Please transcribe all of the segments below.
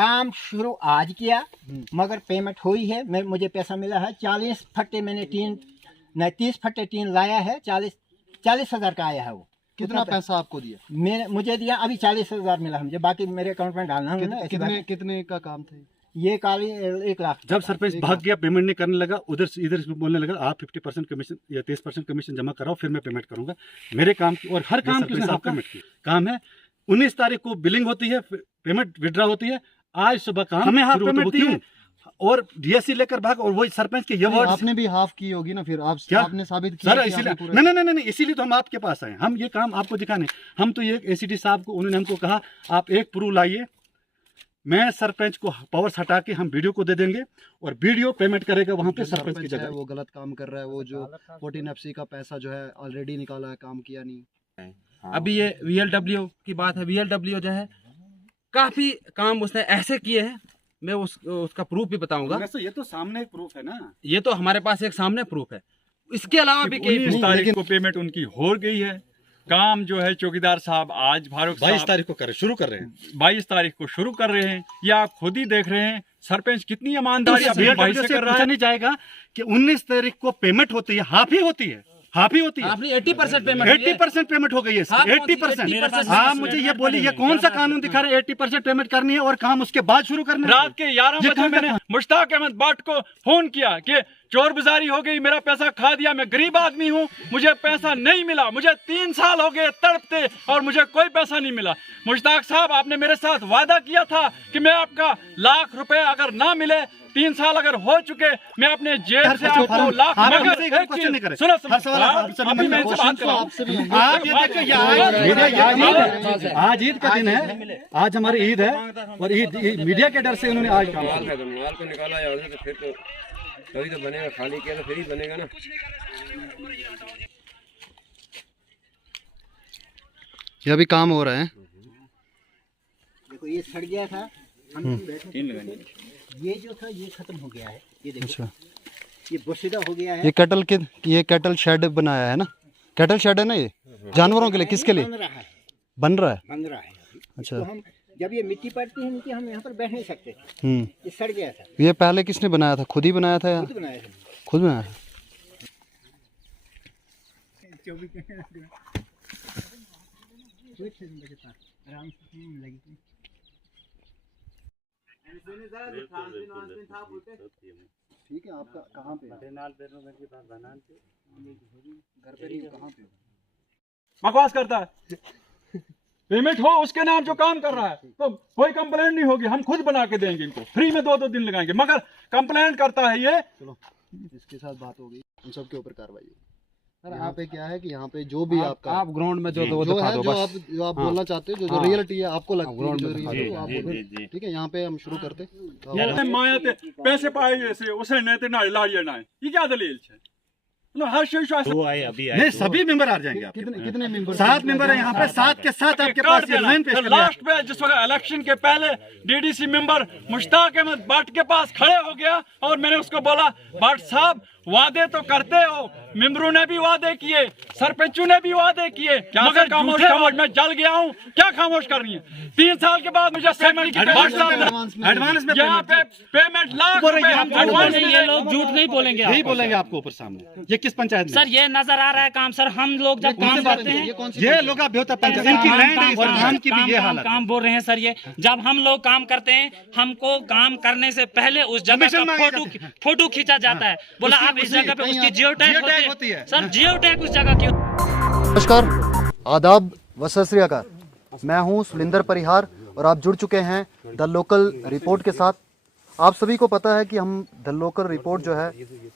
काम शुरू आज किया, मगर पेमेंट हुई है। मुझे पैसा मिला है 40 फट्टे, मैंने 30 फट्टे टीन लाया है। 40,000 का आया है वो। कितना पैसा आपको दिया? मुझे दिया अभी 40,000 मिला है मुझे, बाकी मेरे अकाउंट में डालना है। कितने का काम था ये काली 1 लाख। जब सरपंच भाग गया, पेमेंट नहीं करने लगा, इधर बोलने लगा आप 50% कमीशन या 30% कमीशन जमा कराओ, फिर मैं पेमेंट करूंगा। मेरे काम की और हर काम की उसने हाफ पेमेंट की। काम है 19 तारीख को बिलिंग होती है, पेमेंट विड्रॉ होती है। आज सुबह काम हमें हाफ पेमेंट दी और डीएससी लेकर भाग। और वही सरपंच के ये वर्ड आपने भी हाफ की होगी ना, फिर आपने साबित किया सर, इसीलिए नहीं, इसीलिए तो हम आपके पास आए। हम ये काम आपको दिखाने, हम तो ये एसीडी साहब को, उन्होंने हमको कहा आप एक प्रूफ लाइए, मैं सरपंच को पावर्स हटा के हम वीडियो को दे देंगे और वीडियो पेमेंट करेगा वहां पे सरपंच की जगह। वो गलत काम कर रहा है, वो जो 14FC का पैसा जो है ऑलरेडी निकाला है, काम किया नहीं। अभी ये VLW की बात है, VLW जो है काफी काम उसने ऐसे किए हैं, मैं उसका प्रूफ भी बताऊंगा। ये तो सामने एक प्रूफ है ना, ये तो हमारे पास एक सामने प्रूफ है। इसके अलावा भी कई 19 तारीख को पेमेंट उनकी हो गई है। काम जो है चौकीदार साहब आज फारूक 22 तारीख को शुरू कर रहे हैं, 22 तारीख को शुरू कर रहे हैं। ये आप खुद ही देख रहे हैं सरपंच कितनी ईमानदारी अपनी भाई से कर रहा है। नहीं जाएगा कि 19 तारीख को पेमेंट होती है, हाफ ही होती है। 80% पेमेंट 80% पेमेंट हो गई है। 80%। हाँ, मुझे ये बोली ये कौन सा कानून दिखा रहे हैं 80% पेमेंट करनी है और काम उसके बाद शुरू करना है? रात के 11 बजे मैंने मुश्ताक अहमद भट्ट को फोन किया कि चोर बाजारी हो गई, मेरा पैसा खा दिया, मैं गरीब आदमी हूँ, मुझे पैसा नहीं मिला, मुझे 3 साल हो गए तड़पते और मुझे कोई पैसा नहीं मिला। मुश्ताक साहब, आपने मेरे साथ वादा किया था कि मैं आपका लाख रुपए अगर ना मिले, 3 साल अगर हो चुके, मैं अपने जेब से आपको लाख। सुनो, आज ईद का दिन है, आज हमारी ईद है और ईद मीडिया के डर से उन्होंने आज काम निकाला है, तो फिर तो तभी तो बनेगा, खाली किया तो फिर ही बनेगा ना। ये अभी काम हो रहा है। देखो ये सड़ गया था, ये जो था ये खत्म हो गया है। ये देखो, अच्छा, ये बोशीदा हो गया है। ये कैटल शेड बनाया है ना, कैटल शेड है ना, ये जानवरों के लिए, किसके लिए बन रहा है? अच्छा, तो हम जब ये मिट्टी पड़ती है नीचे, हम यहाँ पर बैठ नहीं सकते। ये सड़ गया था। ये पहले किसने बनाया था? खुद ही बनाया था या? खुद बनाया था। खुद बनाया था। ठीक है, आपका कहाँ पे? घर पे नहीं, कहाँ पे? बकवास करता है। पेमेंट हो उसके नाम जो काम कर रहा है तो कोई कंप्लेंट नहीं होगी, हम खुद बना के देंगे इनको, फ्री में 2-2 दिन लगाएंगे। मगर कंप्लेंट करता है ये। चलो, इसके साथ बात हो गई, उन सब के ऊपर कार्रवाई होगी। सर, यहाँ पे क्या है कि यहाँ पे जो भी आपका आप ग्राउंड में जो है, जो आप बोलना चाहते हो, जो रियलिटी है आपको लगती है, जो रियलिटी आप बोलो। ठीक है, यहाँ पे हम शुरू करते। माया ते पैसे पाए से उसे नहीं ना लाइए ना, ये क्या दलील है? हर वो आए अभी आए, नहीं सभी मेंबर आ जाएंगे आपके। कितने मेंबर? 7 मेंबर है यहाँ पे, 7 के साथ आपके पास ये लाइन पेश कर लिया। लास्ट पे जिस वक्त इलेक्शन के पहले डीडीसी मेंबर मुश्ताक अहमद भट्ट के पास खड़े हो गया और मैंने उसको बोला, भट्ट साहब वादे तो करते हो, मेंबरों ने भी वादे किए, सरपंचों ने भी वादे किए, मगर खामोश मैं जल गया हूँ। क्या खामोश करनी है? 3 साल के बाद मुझे एडवांस में यहाँ पे पेमेंट लाख रुपए। ये लोग झूठ नहीं बोलेंगे, यही बोलेंगे आपको ऊपर सामने। ये किस पंचायत में सर? ये नजर आ रहा है काम सर। हम लोग जब काम करते हैं, ये लोग पंचायत इनकी लैंड है और काम की भी ये हालत। काम बोल रहे हैं सर। ये जब हम लोग काम करते हैं, हमको काम करने से पहले उस जगह का फोटो खींचा जाता है। बोला आप इस जगह पे, उसकी जियो टैग होती है सर। जियो टैग उस जगह की। नमस्कार, आदाब व सत श्री अकाल। मैं हूं सुलिंदर परिहार और आप जुड़ चुके हैं द लोकल रिपोर्ट के साथ। आप सभी को पता है कि हम द लोकल रिपोर्ट जो है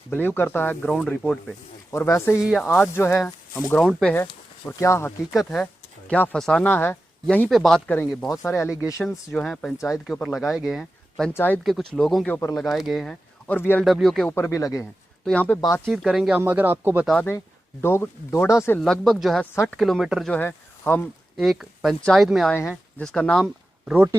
बिलीव करता है ग्राउंड रिपोर्ट पे, और वैसे ही आज जो है हम ग्राउंड पे है और क्या हकीकत है, क्या फसाना है, यहीं पे बात करेंगे। बहुत सारे एलिगेशंस जो हैं पंचायत के ऊपर लगाए गए हैं, पंचायत के कुछ लोगों के ऊपर लगाए गए हैं और VLW के ऊपर भी लगे हैं। तो यहाँ पे बातचीत करेंगे हम। अगर आपको बता दें, डोडा से लगभग जो है 60 किलोमीटर जो है हम एक पंचायत में आए हैं जिसका नाम रोट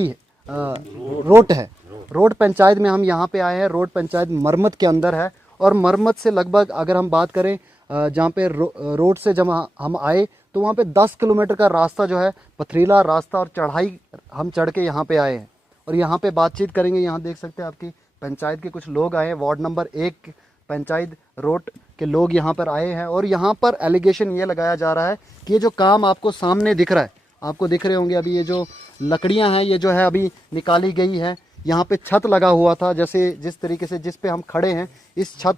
है। रोड पंचायत में हम यहाँ पे आए हैं। रोड पंचायत मरमत के अंदर है और मरमत से लगभग अगर हम बात करें जहाँ पे रोड से जब हम आए तो वहाँ पे 10 किलोमीटर का रास्ता जो है पथरीला रास्ता और चढ़ाई हम चढ़ के यहाँ पे आए हैं। और यहाँ पे बातचीत करेंगे। यहाँ देख सकते हैं आपकी पंचायत के कुछ लोग आए हैं, वार्ड नंबर 1 पंचायत रोड के लोग यहाँ पर आए हैं। और यहाँ पर एलिगेशन ये लगाया जा रहा है कि ये जो काम आपको सामने दिख रहा है, आपको दिख रहे होंगे अभी ये जो लकड़ियाँ हैं ये जो है अभी निकाली गई है। यहाँ पे छत लगा हुआ था, जैसे जिस तरीके से जिस पे हम खड़े हैं इस छत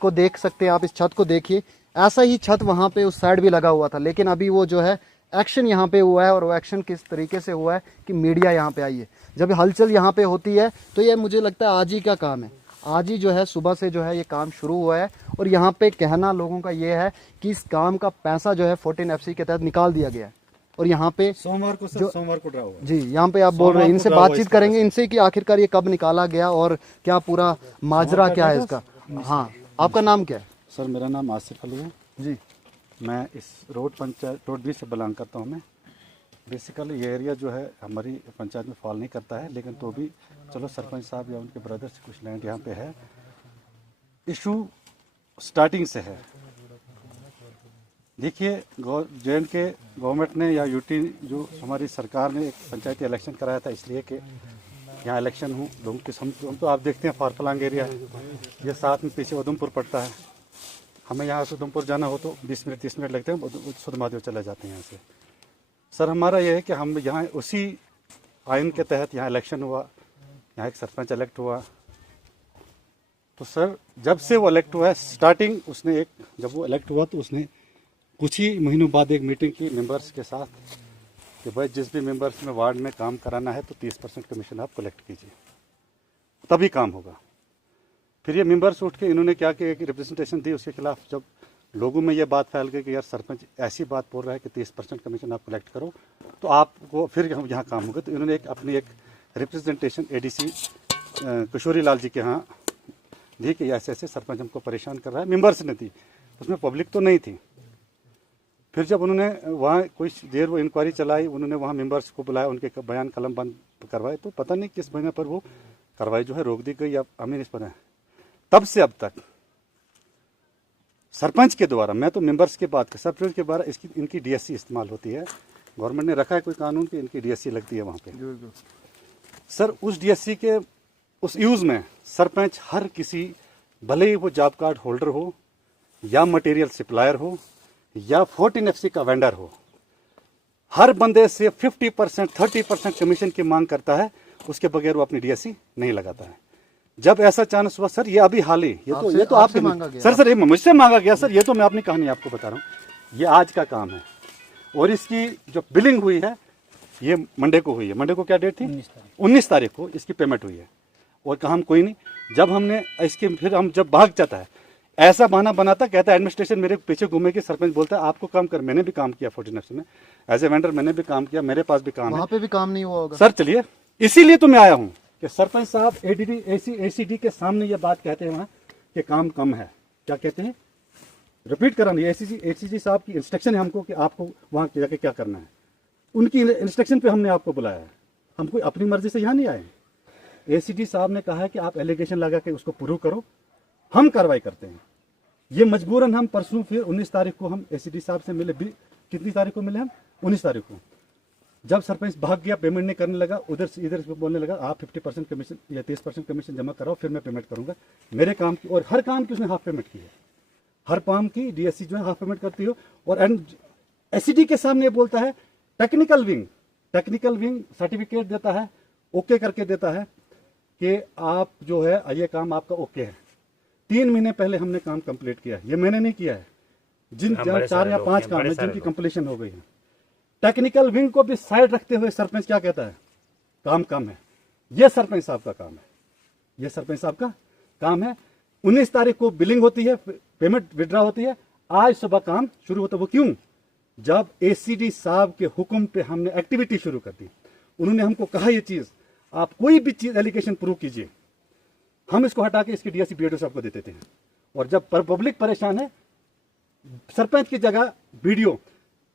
को देख सकते हैं आप, इस छत को देखिए, ऐसा ही छत वहाँ पे उस साइड भी लगा हुआ था। लेकिन अभी वो जो है एक्शन यहाँ पे हुआ है, और वो एक्शन किस तरीके से हुआ है कि मीडिया यहाँ पे आई है। जब हलचल यहाँ पे होती है तो ये मुझे लगता है आज ही का काम है, आज ही जो है सुबह से जो है ये काम शुरू हुआ है। और यहाँ पे कहना लोगों का ये है कि इस काम का पैसा जो है 14 FC के तहत निकाल दिया गया है। और यहाँ पे सोमवार को सर, सोमवार को ड्रा हुआ जी, यहाँ पे आप बोल रहे हैं, इनसे बातचीत करेंगे इनसे कि आखिरकार ये कब निकाला गया और क्या पूरा माजरा क्या है इसका। हाँ, आपका नाम क्या है? सर मेरा नाम आसिफ अली है जी। मैं इस रोड 20 से बिलोंग करता हूँ। मैं बेसिकली ये एरिया जो है हमारी पंचायत में फॉल नहीं करता है, लेकिन तो भी चलो सरपंच साहब या उनके ब्रदर से कुछ लैंड यहाँ पे है। इशू स्टार्टिंग से है। देखिए JNK के गवर्नमेंट ने या यूटी जो हमारी सरकार ने एक पंचायती इलेक्शन कराया था, इसलिए कि यहाँ इलेक्शन हो लोगों के हम तो आप देखते हैं फारफलांग एरिया है, ये साथ में पीछे उधमपुर पड़ता है। हमें यहाँ से उधमपुर जाना हो तो 20 मिनट 30 मिनट लगते हैं, सुधमादेव चले जाते हैं यहाँ से। सर हमारा ये है कि हम यहाँ उसी आइन के तहत यहाँ इलेक्शन हुआ, यहाँ एक सरपंच इलेक्ट हुआ। तो सर जब से वो इलेक्ट हुआ है स्टार्टिंग उसने जब वो इलेक्ट हुआ तो उसने कुछ ही महीनों बाद एक मीटिंग की मेंबर्स के साथ कि भाई जिस भी मेंबर्स में वार्ड में काम कराना है तो 30% कमीशन आप कलेक्ट कीजिए, तभी काम होगा। फिर ये मेंबर्स उठ के इन्होंने क्या किया कि रिप्रेजेंटेशन दी, उसके खिलाफ जब लोगों में ये बात फैल गई कि यार सरपंच ऐसी बात बोल रहा है कि 30% कमीशन आप कलेक्ट करो तो आपको फिर यहाँ काम होगा। तो इन्होंने अपनी एक रिप्रेजेंटेशन ADC किशोरी लाल जी के यहाँ दी कि ऐसे ऐसे सरपंच हमको परेशान कर रहा है। मेंबर्स ने दी, उसमें पब्लिक तो नहीं थी। फिर जब उन्होंने वहाँ कुछ देर वो इंक्वायरी चलाई, उन्होंने वहाँ मेंबर्स को बुलाया, उनके बयान कलम बंद करवाए, तो पता नहीं किस महीने पर वो कार्रवाई जो है रोक दी गई। अब हमें इस पर है तब से अब तक सरपंच के द्वारा, मैं तो मेंबर्स की बात कर, सरपंच के द्वारा इनकी DSC इस्तेमाल होती है। गवर्नमेंट ने रखा है कोई कानून कि इनकी DSC लगती है वहाँ पे। सर उस DSC के उस यूज में सरपंच हर किसी, भले ही वो जॉब कार्ड होल्डर हो या मटेरियल सप्लायर हो या 14 FC का वेंडर हो, हर बंदे से 50% 30% कमीशन की मांग करता है, उसके बगैर वो अपनी DSC नहीं लगाता है। जब ऐसा चांस हुआ सर, ये अभी हाल ही ये तो आपसे मांगा गया सर, ये मुझसे मांगा गया सर, ये तो मैं अपनी कहानी आपको बता रहा हूँ। ये आज का काम है और इसकी जो बिलिंग हुई है ये मंडे को हुई है। मंडे को क्या डेट थी? 19 तारीख को इसकी पेमेंट हुई है। और कहा हम कोई नहीं, जब हमने इसके फिर हम जब भाग जाता है, ऐसा बहाना बनाता, कहता है एडमिनिस्ट्रेशन मेरे पीछे घूमे के, सरपंच बोलता है आपको काम कर, मैंने भी काम किया 14 FC में एज ए वेंडर, मैंने भी काम किया, मेरे पास भी काम है, वहाँ पे भी काम नहीं हुआ होगा सर। चलिए इसीलिए तो मैं आया हूँ कि सरपंच साहब ACD के सामने ये बात कहते हैं वहाँ कि काम कम है। क्या कहते हैं? रिपीट करा नहीं, ACG साहब की इंस्ट्रक्शन है हमको कि आपको वहाँ जाके क्या करना है। उनकी इंस्ट्रक्शन पे हमने आपको बुलाया है, हम कोई अपनी मर्जी से यहाँ नहीं आए। ACD साहब ने कहा है कि आप एलिगेशन लगा के उसको प्रूव करो, हम कार्रवाई करते हैं। ये मजबूरन हम परसों फिर 19 तारीख को हम ACD साहब से मिले। कितनी तारीख को मिले हम? 19 तारीख को। जब सरपंच भाग गया, पेमेंट नहीं करने लगा, उधर से इधर से बोलने लगा आप 50% कमीशन या 30% कमीशन जमा कराओ फिर मैं पेमेंट करूंगा। मेरे काम की और हर काम की उसने हाफ पेमेंट की है, हर काम की DSC जो है हाफ पेमेंट करती हो। और ACD के सामने बोलता है टेक्निकल विंग सर्टिफिकेट देता है, ओके करके देता है कि आप जो है ये काम आपका ओके है। 3 महीने पहले हमने काम कंप्लीट किया है, ये मैंने नहीं किया है, जिन 4 या 5 काम है जिनकी कंप्लीशन हो गई है। टेक्निकल विंग को भी साइड रखते हुए सरपंच क्या कहता है? काम कम है। यह सरपंच साहब का काम है, यह सरपंच साहब का काम है। 19 तारीख को बिलिंग होती है, पेमेंट विड्रा होती है, आज सुबह काम शुरू होता है। वो क्यों? जब ACD साहब के हुक्म पे हमने एक्टिविटी शुरू कर दी, उन्होंने हमको कहा ये चीज, आप कोई भी चीज एलिगेशन प्रूव कीजिए, हम इसको हटा के इसकी DSC BDO साहब को दे देते हैं। और जब पब्लिक परेशान है, सरपंच की जगह BDO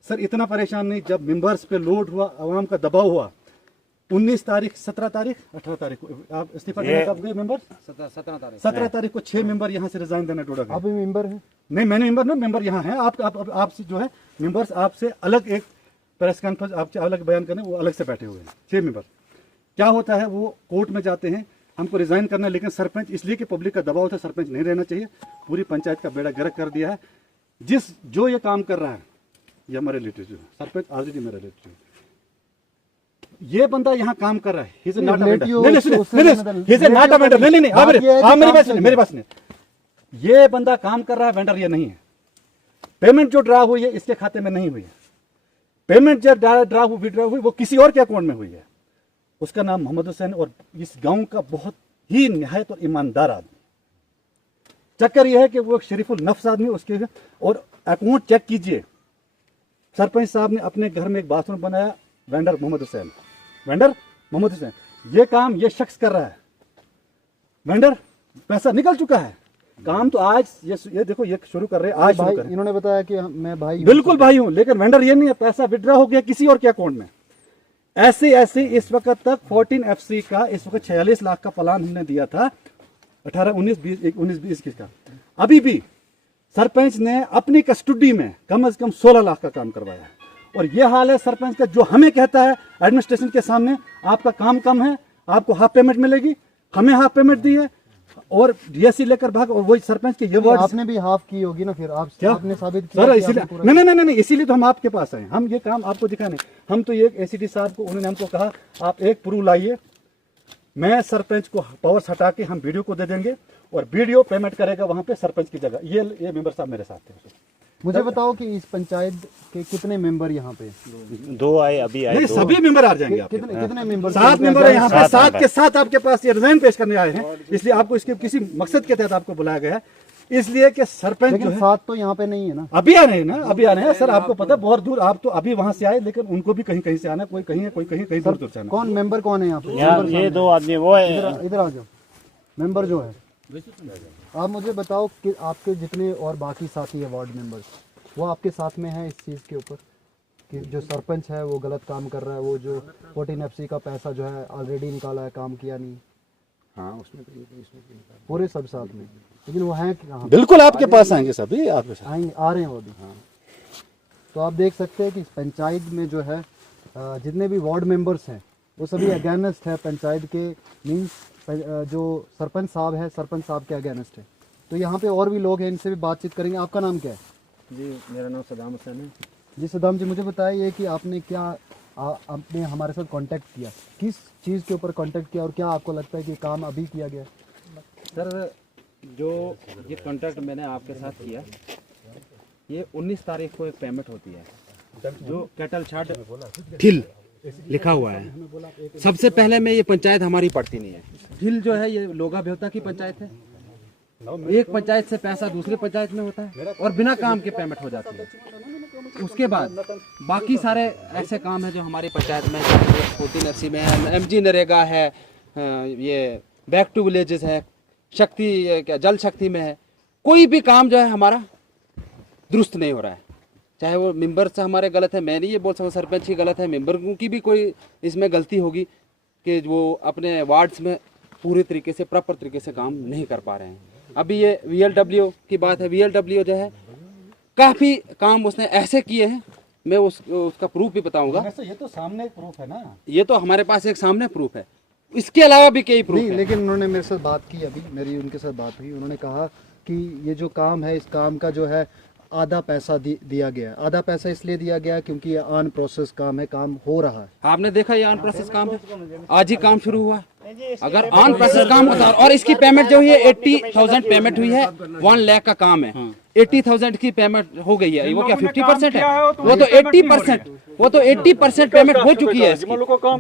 सर इतना परेशान नहीं। जब मेंबर्स पे लोड हुआ, आवाम का दबाव हुआ, 19 तारीख 17 तारीख 18 तारीख को आप इस्तीफा देने कब गए मेंबर? 17 तारीख को 6 मेंबर यहाँ से रिजाइन देने डोड़ा गए। अभी मेंबर है? नहीं, मैंने मेंबर ना, मेंबर यहाँ है। आपसे जो है मेंबर्स आपसे अलग एक प्रेस कॉन्फ्रेंस, आपसे अलग बयान करने, वो अलग से बैठे हुए हैं 6 मेंबर। क्या होता है, वो कोर्ट में जाते हैं, हमको रिजाइन करना है, लेकिन सरपंच इसलिए कि पब्लिक का दबाव था, सरपंच नहीं रहना चाहिए, पूरी पंचायत का बेड़ा गर्क कर दिया है। जो ये काम कर रहा है ये हमारे रिलेटिव है, सरपंच ऑलरेडी मेरा रिलेटिव है। ये बंदा यहाँ काम कर रहा है, he is not a vendor। नहीं, he is not a vendor। नहीं, आप मेरी बात सुनिए। ये बंदा काम कर रहा है, वेंडर ये नहीं है। पेमेंट जो ड्रा हुई है इसके खाते में नहीं हुई है। पेमेंट जो विड्रॉ हुई वो किसी और के अकाउंट में हुई है। उसका नाम मोहम्मद हुसैन और इस गांव का बहुत ही निहायत और ईमानदार आदमी। चक्कर यह है कि वो एक शरीफुल नफ्स आदमी, उसके और अकाउंट चेक कीजिए। सरपंच साहब ने अपने घर में एक बाथरूम बनाया, वेंडर मोहम्मद हुसैन। ये काम ये शख्स कर रहा है, वेंडर पैसा निकल चुका है। काम तो आज ये देखो ये शुरू कर रहे हैं, आज शुरू कर। इन्होंने बताया कि मैं भाई बिल्कुल भाई हूं, लेकिन वेंडर ये नहीं है, पैसा विड्रॉ हो गया किसी और के अकाउंट में। ऐसे इस वक्त तक 14 FC का इस वक्त 46 लाख का प्लान हमने दिया था, 18, 19, 20 का। अभी भी सरपंच ने अपनी कस्टडी में कम से कम 16 लाख का काम करवाया है। और ये हाल है सरपंच का, जो हमें कहता है एडमिनिस्ट्रेशन के सामने, आपका काम कम है, आपको हाफ पेमेंट मिलेगी, हमें हाफ पेमेंट दी है और DSC लेकर भाग। और वही सरपंच के ये वर्ड आपने भी हाफ की होगी ना, फिर आपने साबित किया सर, इसीलिए नहीं, इसीलिए तो हम आपके पास आए। हम ये काम आपको दिखाने, हम तो ये ACD साहब को, उन्होंने हमको कहा आप एक प्रूफ लाइए, मैं सरपंच को पावर्स हटा के हम वीडियो को दे देंगे और वीडियो पेमेंट करेगा वहां पे सरपंच की जगह। ये मेंबर साहब मेरे साथ थे। मुझे बताओ कि इस पंचायत के कितने मेंबर यहाँ पे? 2 आए, अभी आए। नहीं, सभी मेंबर आ जाएंगे आपके। कितने मेंबर? 7 मेंबर है यहाँ पे, 7 के 7 आपके पास ये रिजाइन पेश करने आए हैं, इसलिए आपको इसके किसी मकसद के तहत आपको बुलाया गया है, इसलिए कि सरपंच जो है 7 तो यहाँ पे नहीं है ना, अभी आ रहे हैं ना, अभी आ रहे हैं सर। आपको पता बहुत दूर, आप तो अभी वहां से आए, लेकिन उनको भी कहीं से आना, कोई कहीं है, कोई कहीं दूर से आना। कौन मेंबर कौन है यहाँ पे? ये 2 आदमी वो है। इधर आ जाओ। मेंबर जो है, आप मुझे बताओ कि आपके जितने और बाकी साथी है वार्ड मेंबर्स, वो आपके साथ में है इस चीज़ के ऊपर कि जो सरपंच है वो गलत काम कर रहा है, वो जो 14 FC का पैसा जो है ऑलरेडी निकाला है, काम किया नहीं? हाँ, उसमें पूरे सब साथ में, लेकिन वो हैं कि कहाँ? बिल्कुल आपके पास आएंगे सभी, आपके साथ आएंगे, आ रहे हैं वो भी। तो आप देख सकते हैं कि इस पंचायत में जो है जितने भी वार्ड मेंबर्स हैं वो सभी अगेंस्ट है पंचायत के, मीन्स जो सरपंच साहब है, सरपंच साहब के अगेंस्ट है। तो यहाँ पे और भी लोग हैं, इनसे भी बातचीत करेंगे। आपका नाम क्या है? जी, मेरा नाम सदाम हुसैन है। जी सदाम जी, मुझे बताइए कि आपने क्या आपने हमारे साथ कांटेक्ट किया, किस चीज़ के ऊपर कांटेक्ट किया और क्या आपको लगता है कि काम अभी किया गया? सर, जो ये कॉन्ट्रैक्ट मैंने आपके साथ किया, ये 19 तारीख को एक पेमेंट होती है, जो कैटल छाट ठिल लिखा हुआ है। सबसे पहले में ये पंचायत हमारी पड़ती नहीं है। ठिल जो है ये लोगा बेहता की पंचायत है। एक पंचायत से पैसा दूसरे पंचायत में होता है और बिना काम के पेमेंट हो जाती है। उसके बाद बाकी सारे ऐसे काम है जो हमारी पंचायत में, 14 FC में है, MG नरेगा है, ये बैक टू विलेजेस है, शक्ति क्या जल शक्ति में है। कोई भी काम जो है हमारा दुरुस्त नहीं हो रहा है। चाहे वो मेंबर से हमारे गलत है, मैं नहीं ये बोल सकता सरपंच ही गलत है, मेंबर की भी कोई इसमें गलती होगी कि वो अपने वार्ड्स में पूरे तरीके से प्रॉपर तरीके से काम नहीं कर पा रहे हैं। अभी ये VLW की बात है, VLW जो है काफ़ी काम उसने ऐसे किए हैं, मैं उसका प्रूफ भी बताऊंगा। ये तो सामने प्रूफ है ना, ये तो हमारे पास एक सामने प्रूफ है, इसके अलावा भी कई प्रूफ है। लेकिन उन्होंने मेरे साथ बात की, अभी मेरी उनके साथ बात हुई, उन्होंने कहा कि ये जो काम है, इस काम का जो है आधा पैसा दिया गया है। आधा पैसा इसलिए दिया गया क्योंकि ये ऑन प्रोसेस काम है, काम हो रहा है। आपने देखा ये ऑन प्रोसेस काम है, आज ही काम शुरू हुआ। अगर ऑन प्रोसेस काम होता और इसकी पेमेंट जो हुई है 80,000 पेमेंट हुई है, 1 लाख का काम है, 80,000 की पेमेंट हो गई है। वो क्या 50% है? वो तो 80% पेमेंट हो चुकी है।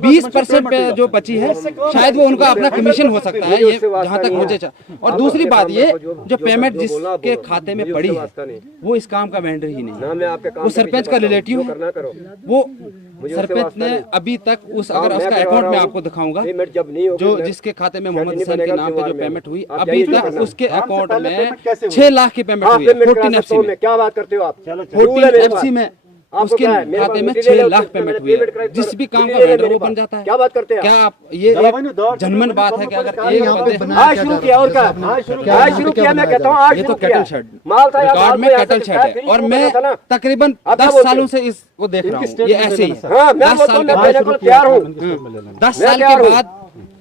20% पे जो बची है शायद वो उनका अपना कमीशन हो सकता है, ये जहाँ तक मुझे और दूसरी बात ये जो पेमेंट जिसके खाते में पड़ी है वो इस काम का वेंडर ही नहीं, वो सरपंच का रिलेटिव है। वो सरपंच ने अभी तक अगर उसका अकाउंट में आपको दिखाऊंगा, जो जिसके खाते में मोहम्मद हुसैन के नाम पे जो पेमेंट हुई, अभी तक उसके अकाउंट में 6 लाख की पेमेंट हुई है। 14 FC में, क्या बात करते हो आप? 14 FC में उसके खाते में 6 लाख पेमेंट हुई है। जिस भी काम का वेंडर वो बन जाता है। क्या बात करते हैं? क्या आप ये एक जनमन बात है कि अगर एक बंदे आज शुरू किया और क्या आज शुरू किया मैं कहता हूँ आज ये तो शुरू किया। कैटल शेड माल था रिकॉर्ड में कैटल शेड है और मैं तकरीबन 10 सालों से इसको देख रहा हूँ। ये ऐसे ही है। हाँ मैं 10 साल के देने को तैयार हूँ। 10 साल के बाद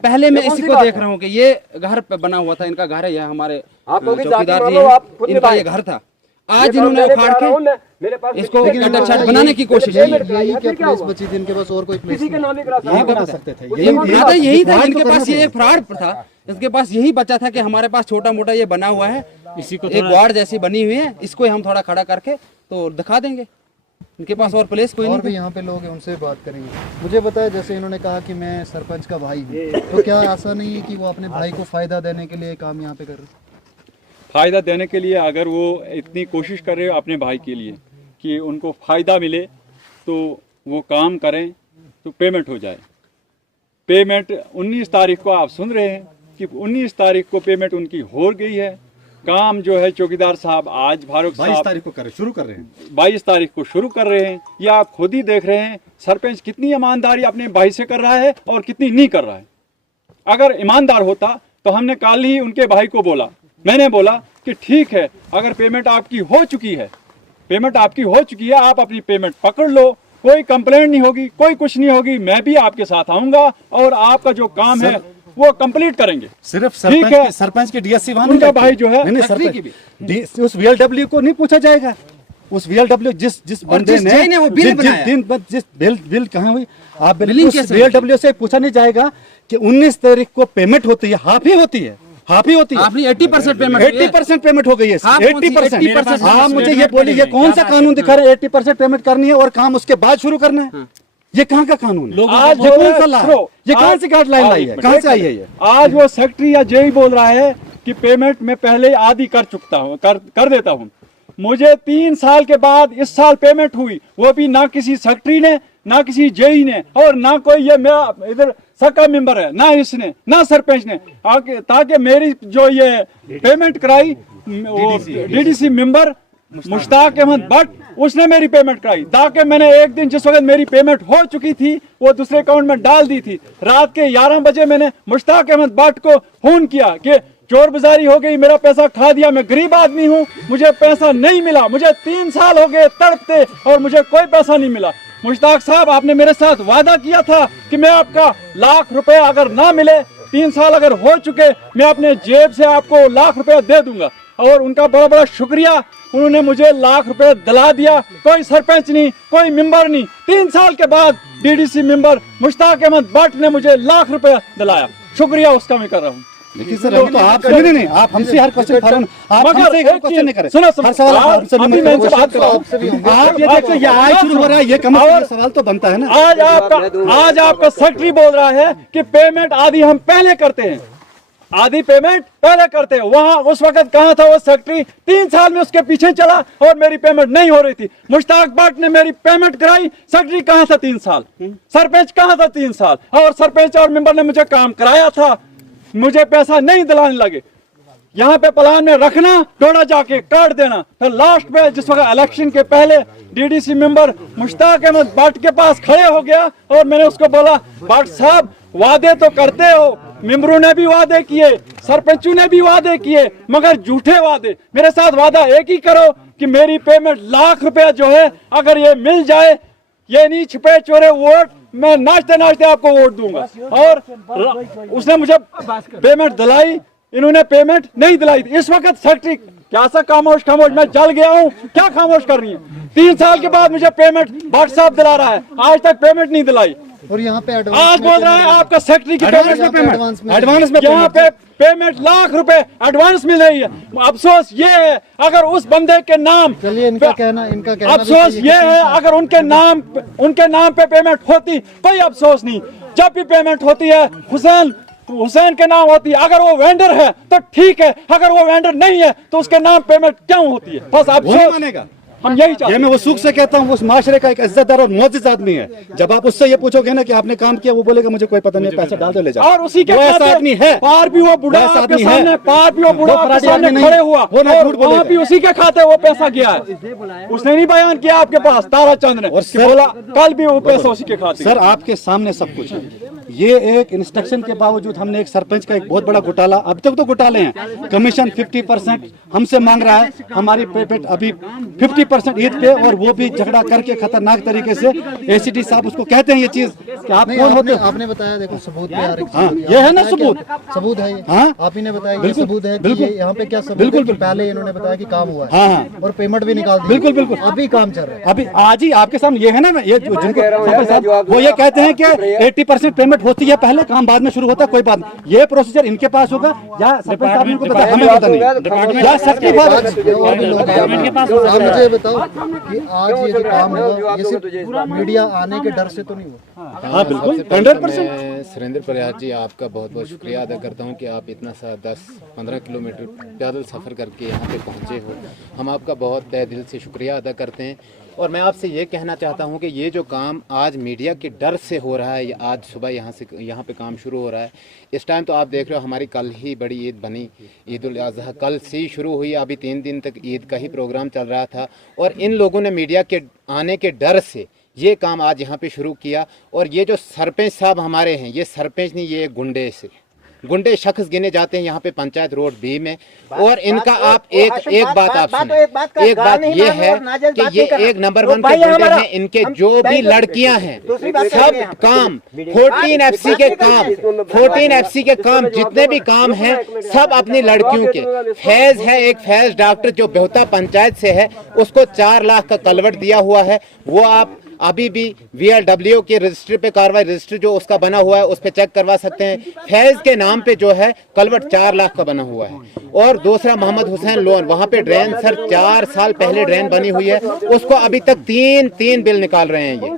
पहले मैं इसी को देख रहा हूँ कि ये घर पे बना हुआ था, इनका घर है, यह हमारे चौकीदार जी हैं, इनका ये घर था। आज इन्होंने उखाड़ के इसको कैटल शेड बनाने की कोशिश की। यही क्या प्लेस बची थी इनके पास, और कोई प्लेस यही बना सकते थे, यही था इनके पास। ये एक फ्रॉड था, इसके पास यही बचा था कि हमारे पास छोटा मोटा ये बना हुआ है, इसी को एक वार्ड जैसी बनी हुई है, इसको हम थोड़ा खड़ा करके तो दिखा देंगे। इनके पास और प्लेस कोई नहीं। और भी यहाँ पे लोग हैं, उनसे बात करेंगे। मुझे बताया, जैसे इन्होंने कहा कि मैं सरपंच का भाई हूँ, तो क्या ऐसा नहीं है कि वो अपने भाई को फायदा देने के लिए काम यहाँ पे कर रहे हैं? फ़ायदा देने के लिए अगर वो इतनी कोशिश कर रहे हो अपने भाई के लिए कि उनको फ़ायदा मिले तो वो काम करें तो पेमेंट हो जाए। पेमेंट 19 तारीख को आप सुन रहे हैं कि 19 तारीख को पेमेंट उनकी हो गई है। काम जो है चौकीदार साहब आज फारूक साहब 22 तारीख को शुरू कर रहे हैं। 22 तारीख को शुरू कर रहे हैं। ये आप खुद ही देख रहे हैं सरपंच कितनी ईमानदारी अपने भाई से कर रहा है और कितनी नहीं कर रहा है। अगर ईमानदार होता तो हमने कल ही उनके भाई को बोला, मैंने बोला कि ठीक है अगर पेमेंट आपकी हो चुकी है, पेमेंट आपकी हो चुकी है, आप अपनी पेमेंट पकड़ लो, कोई कंप्लेंट नहीं होगी, कोई कुछ नहीं होगी, मैं भी आपके साथ आऊंगा और आपका जो काम है वो कंप्लीट करेंगे। सिर्फ ठीक है, सरपंच की डीएससी उनका भाई जो है नहीं सरपंच उस वीएलडब्ल्यू को नहीं पूछा जाएगा। उस वीएलडब्ल्यू जिस बंदे ने वो बिल बनाया, जिस बिल कहाँ हुई, आप वीएलडब्ल्यू से पूछा नहीं जाएगा कि 19 तारीख को पेमेंट होती है, हाफ ही होती है, हाफ ही होती है। आपने 80% पेमेंट 80% पेमेंट हो गई है। 80%। आप मुझे ये बोलिए, ये कौन सा कानून दिखा रहे हैं 80% पेमेंट करनी है और काम उसके बाद शुरू करना है? ये कहाँ का कानून है? आज ये कौन सा लॉ है? ये कहाँ से गाइडलाइन लाई है? कहाँ से आई है ये? आज वो सेक्रेटरी या जेई बोल रहा है कि पेमेंट मैं पहले आधी कर चुकता हूँ, कर देता हूँ। मुझे 3 साल के बाद इस साल पेमेंट हुई, वो भी ना किसी सेक्रेटरी ने, ना किसी जेई ने, और ना कोई ये मेरा इधर सबका मेंबर है, ना इसने, ना सरपंच ने, ताकि मेरी जो ये पेमेंट कराई वो डीडीसी मेंबर मुश्ताक अहमद भट्ट, उसने मेरी पेमेंट कराई, ताकि मैंने एक दिन जिस वक्त मेरी पेमेंट हो चुकी थी वो दूसरे अकाउंट में डाल दी थी। रात के 11 बजे मैंने मुश्ताक अहमद भट्ट को फोन किया कि चोर बाजारी हो गई, मेरा पैसा खा दिया, मैं गरीब आदमी हूँ, मुझे पैसा नहीं मिला, मुझे 3 साल हो गए तड़पते और मुझे कोई पैसा नहीं मिला। मुश्ताक साहब, आपने मेरे साथ वादा किया था कि मैं आपका लाख रुपए अगर ना मिले, 3 साल अगर हो चुके, मैं अपने जेब से आपको लाख रुपए दे दूंगा। और उनका बड़ा बड़ा शुक्रिया, उन्होंने मुझे लाख रुपए दिला दिया। कोई सरपंच नहीं, कोई मेंबर नहीं, 3 साल के बाद डीडीसी मेंबर मुश्ताक अहमद भट्ट ने मुझे लाख रुपए दिलाया। शुक्रिया उसका मैं कर रहा हूँ। लेकिन सर हम तो आप नहीं, आप हमसे हर क्वेश्चन फॉरन, आप हमसे एक क्वेश्चन नहीं करें। सुनो हर सवाल आपसे अभी मैं इनसे बात कर रहा हूँ। आप ये देखिए, ये आज शुरू हो रहा है, ये कम सवाल तो बनता है ना। आज आपका सेक्रेटरी बोल रहा है कि पेमेंट आधी हम पहले करते हैं, आधी पेमेंट पहले करते हैं। वहां उस वक्त कहाँ था वो सेक्रेटरी? 3 साल में उसके पीछे चला और मेरी पेमेंट नहीं हो रही थी। मुश्ताक भट्ट ने मेरी पेमेंट कराई, सेक्रेटरी कहाँ था 3 साल? सरपंच कहाँ था 3 साल? और सरपंच और मेंबर ने मुझे काम कराया था, मुझे पैसा नहीं दिलाने लगे। यहाँ पे प्लान में रखना, डोडा जाके काट देना। फिर लास्ट में जिस वक्त इलेक्शन के पहले डीडीसी मेंबर मुश्ताक अहमद भट्ट के पास खड़े हो गया और मैंने उसको बोला, भट्ट साहब वादे तो करते हो, मेंबरों ने भी वादे किए, सरपंचों ने भी वादे किए, मगर झूठे वादे। मेरे साथ वादा एक ही करो कि मेरी पेमेंट लाख रुपया जो है अगर ये मिल जाए, ये नहीं छिपे चोरे वोट, मैं नाचते नाचते आपको वोट दूंगा। और उसने मुझे पेमेंट दिलाई, इन्होंने पेमेंट नहीं दिलाई। इस वक्त सेक्रेटरी क्या सा खामोश, मैं जल गया हूँ, क्या खामोश कर रही है? 3 साल के बाद मुझे पेमेंट भट्ट साहब दिला रहा है, आज तक पेमेंट नहीं दिलाई। और यहाँ पे आज बोल रहा है आपका सेक्रेटरी की पेमेंट में एडवांस में यहाँ पे पेमेंट लाख रुपए एडवांस मिल रही है। अफसोस ये है अगर उस बंदे के नाम, चलिए इनका कहना अफसोस ये है अगर उनके नाम पे पेमेंट होती, कोई अफसोस नहीं। जब भी पेमेंट होती है हुसैन के नाम होती है। अगर वो वेंडर है तो ठीक है, अगर वो वेंडर नहीं है तो उसके नाम पेमेंट क्यों होती है? बस अफसोस हम यही चाहते ये मैं वो सुख से कहता हूँ, उस माशरे का एक इज्जतदार और मोअज़्ज़िज़ आदमी है। जब आप उससे ये पूछोगे ना कि आपने काम किया, वो बोलेगा मुझे कोई पता नहीं, पैसे डाल दो ले जाओ। और उसी के वो ऐसा खाते आदमी है, पार भी वो बुढ़ा वैसा आपके आदमी है। सामने, पार भी वो बुढ़ा वो आपके फराडी सामने आदमी खड़े नहीं, हुआ, वो ना और झूठ वहाँ बोलेगा। भी उसी के खाते वो पैसा गया है। उसने नहीं बयान किया आपके पास, तारा चंद ने, और कि सर- बोला कल भी वो पैसा उसी के खाते। सर आपके सामने सब कुछ है। ये एक इंस्ट्रक्शन के बावजूद हमने एक सरपंच का एक बहुत बड़ा घोटाला, अब तक तो घोटाले हैं, कमीशन 50% हमसे मांग रहा है, हमारी पेमेंट अभी 50% ईद पे, और वो भी झगड़ा करके खतरनाक तरीके से। एसीडी साहब उसको कहते हैं ये चीज कि आप नहीं, कौन होते आपने, हो? आपने बताया, देखो सबूत भी आ रही हाँ, ये है ना सबूत। सबूत है ये। हाँ। आप ही ने बताया ये बिल्कुल, सबूत है कि बिल्कुल। ये यहाँ पे क्या सबूत बिल्कुल, है कि पहले इन्होंने बताया कि काम हुआ है, हाँ, हाँ। और पेमेंट भी निकाल दी। बिल्कुल, बिल्कुल। अभी काम चल रहा है। अभी आज ही आपके सामने ये है ना, ये जो जिनको सरपंच साहब वो ये कहते हैं कि 80% पेमेंट होती है पहले, काम बाद में शुरू होता है, कोई बात नहीं। ये प्रोसीजर इनके पास होगा या सरपंच साहब इनको पता, हमें पता नहीं, या सबकी बात। और भी लोग हैं। आप मुझे बताओ कि आज ये जो काम हुआ, ये सिर्फ मीडिया आने के डर से तो नहीं हुआ? हाँ बिल्कुल 100%। मैं सुरेंद्र परिहार जी आपका बहुत बहुत शुक्रिया अदा करता हूं कि आप इतना सा 10-15 किलोमीटर पैदल सफ़र करके यहाँ पे पहुँचे हो। हम आपका बहुत तहे दिल से शुक्रिया अदा करते हैं। और मैं आपसे ये कहना चाहता हूँ कि ये जो काम आज मीडिया के डर से हो रहा है, आज सुबह यहाँ पे काम शुरू हो रहा है। इस टाइम तो आप देख रहे हो हमारी कल ही बड़ी ईद बनी, ईद उल अज़हा कल से ही शुरू हुई, अभी 3 दिन तक ईद का ही प्रोग्राम चल रहा था। और इन लोगों ने मीडिया के आने के डर से ये काम आज यहाँ पे शुरू किया। और ये जो सरपंच साहब हमारे हैं, ये सरपंच नहीं, ये गुंडे शख्स गिने जाते हैं यहाँ पे पंचायत रोड बी में। और इनका आप एक बात आप सुने, एक बात ये है कि ये 1 नंबर 1 के गुंडे हैं। इनके जो भी लड़कियां हैं सब काम 14 FC के काम जितने भी काम हैं सब अपनी लड़कियों के। फैज है, एक फैज डॉक्टर जो बेहता पंचायत से है, उसको 4 लाख का कलवट दिया हुआ है। वो आप अभी भी VLW के रजिस्टर पे कार्रवाई, रजिस्टर जो उसका बना हुआ है उस पे चेक करवा सकते हैं। फैज के नाम पे जो है कलवट 4 लाख का बना हुआ है। और दूसरा मोहम्मद हुसैन लोन, वहाँ पे ड्रेन सर 4 साल पहले ड्रेन बनी हुई है, उसको अभी तक 3 बिल निकाल रहे हैं ये।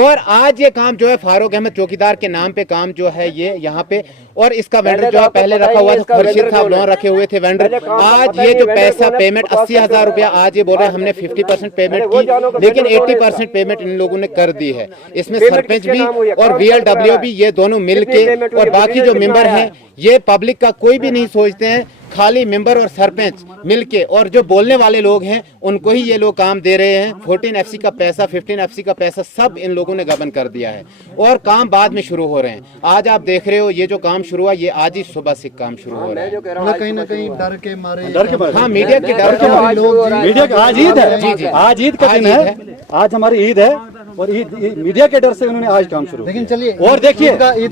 और आज ये काम जो है फारूक अहमद चौकीदार के नाम पे काम जो है ये यहाँ पे, और इसका वेंडर जो है पहले रखा हुआ था, खुर्शीद साहब लोन रखे हुए थे वेंडर। आज ये जो पैसा पेमेंट 80,000 रुपया आज ये बोल रहे हैं हमने 50% पेमेंट की, लेकिन 80% पेमेंट इन लोगों ने कर दी है। इसमें सरपंच भी और VLW भी, ये दोनों मिलके, और बाकी जो मेंबर हैं, ये पब्लिक का कोई भी नहीं सोचते हैं, खाली मेंबर और सरपंच मिलके, और जो बोलने वाले लोग हैं उनको ही ये लोग काम दे रहे हैं। 14 FC का पैसा, 15 FC का पैसा सब इन लोगों ने गबन कर दिया है, और काम बाद में शुरू हो रहे हैं। आज आप देख रहे हो ये जो काम शुरू हुआ, ये आज ही सुबह से काम शुरू हो रहा है। मतलब कहीं ना कहीं डर के मारे, हाँ, मीडिया के डर के मारे लोग मीडिया का आज ईद है, जी, आज ईद का दिन है, आज हमारी ईद है, और मीडिया के डर से उन्होंने आज काम शुरू। लेकिन चलिए, और देखिए ये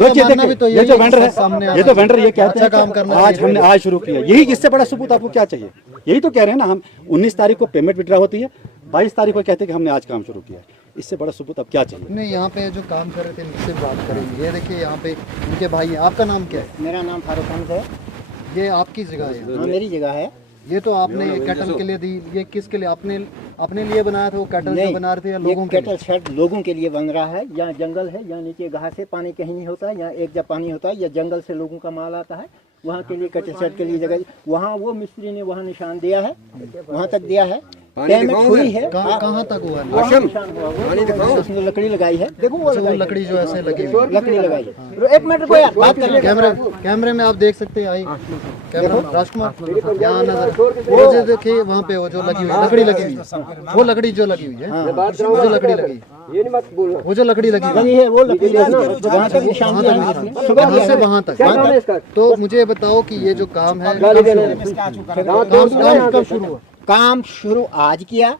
जो वेंडर है, सामने ये तो वेंडर ये कहते हैं काम करना आज हमने आज शुरू किया, यही इससे बड़ा सबूत आपको क्या चाहिए? यही तो कह रहे हैं ना हम, 19 तारीख को पेमेंट विड्रॉ होती है, 22 तारीख को कहते हैं कि हमने आज काम शुरू किया। इससे बड़ा सबूत अब क्या चाहिए? नहीं, यहाँ पे जो काम कर रहे थे इनसे बात करेंगे। ये देखिए यहाँ पे इनके भाई हैं। आपका नाम क्या है? मेरा नाम फारूक अहमद है। ये आपकी जगह है? हाँ, मेरी जगह है। ये तो आपने कैटल के लिए दी, ये किसके लिए? अपने लिए बनाया था वो कैटल जो बना रहे थे, या लोगों के लिए? कैटल शेड लोगों के लिए बन रहा है। यहाँ जंगल है, यहाँ नीचे घास है, पानी कहीं नहीं होता है। यहाँ एक जब पानी होता है या जंगल से लोगों का माल आता है, वहाँ के लिए कैटल शेड के लिए जगह, वहाँ वो मिस्त्री ने वहाँ निशान दिया है, वहाँ तक दिया है, पेमेंट हुई है। कहाँ तक हुआ है? उसने लकड़ी लगाई है, देखो वो वो लकड़ी जो ऐसे लगी हुई है। लकड़ी लगाई है। 1 मिनट को यार बात कर कैमरे में आप देख सकते हैं। आई कैमरा राजकुमार यहाँ नजर, वो जो देखिए वहाँ पे वो जो लगी हुई लकड़ी लगी हुई है, वो लकड़ी जो लगी हुई है, वो जो लकड़ी लगी, वो जो लकड़ी लगी हुई है, वो लकड़ी वहाँ तक निशान दिया है इसने। वहाँ से वहाँ तक। तो मुझे बताओ कि ये जो काम है कब शुरू हुआ? काम शुरू आज किया,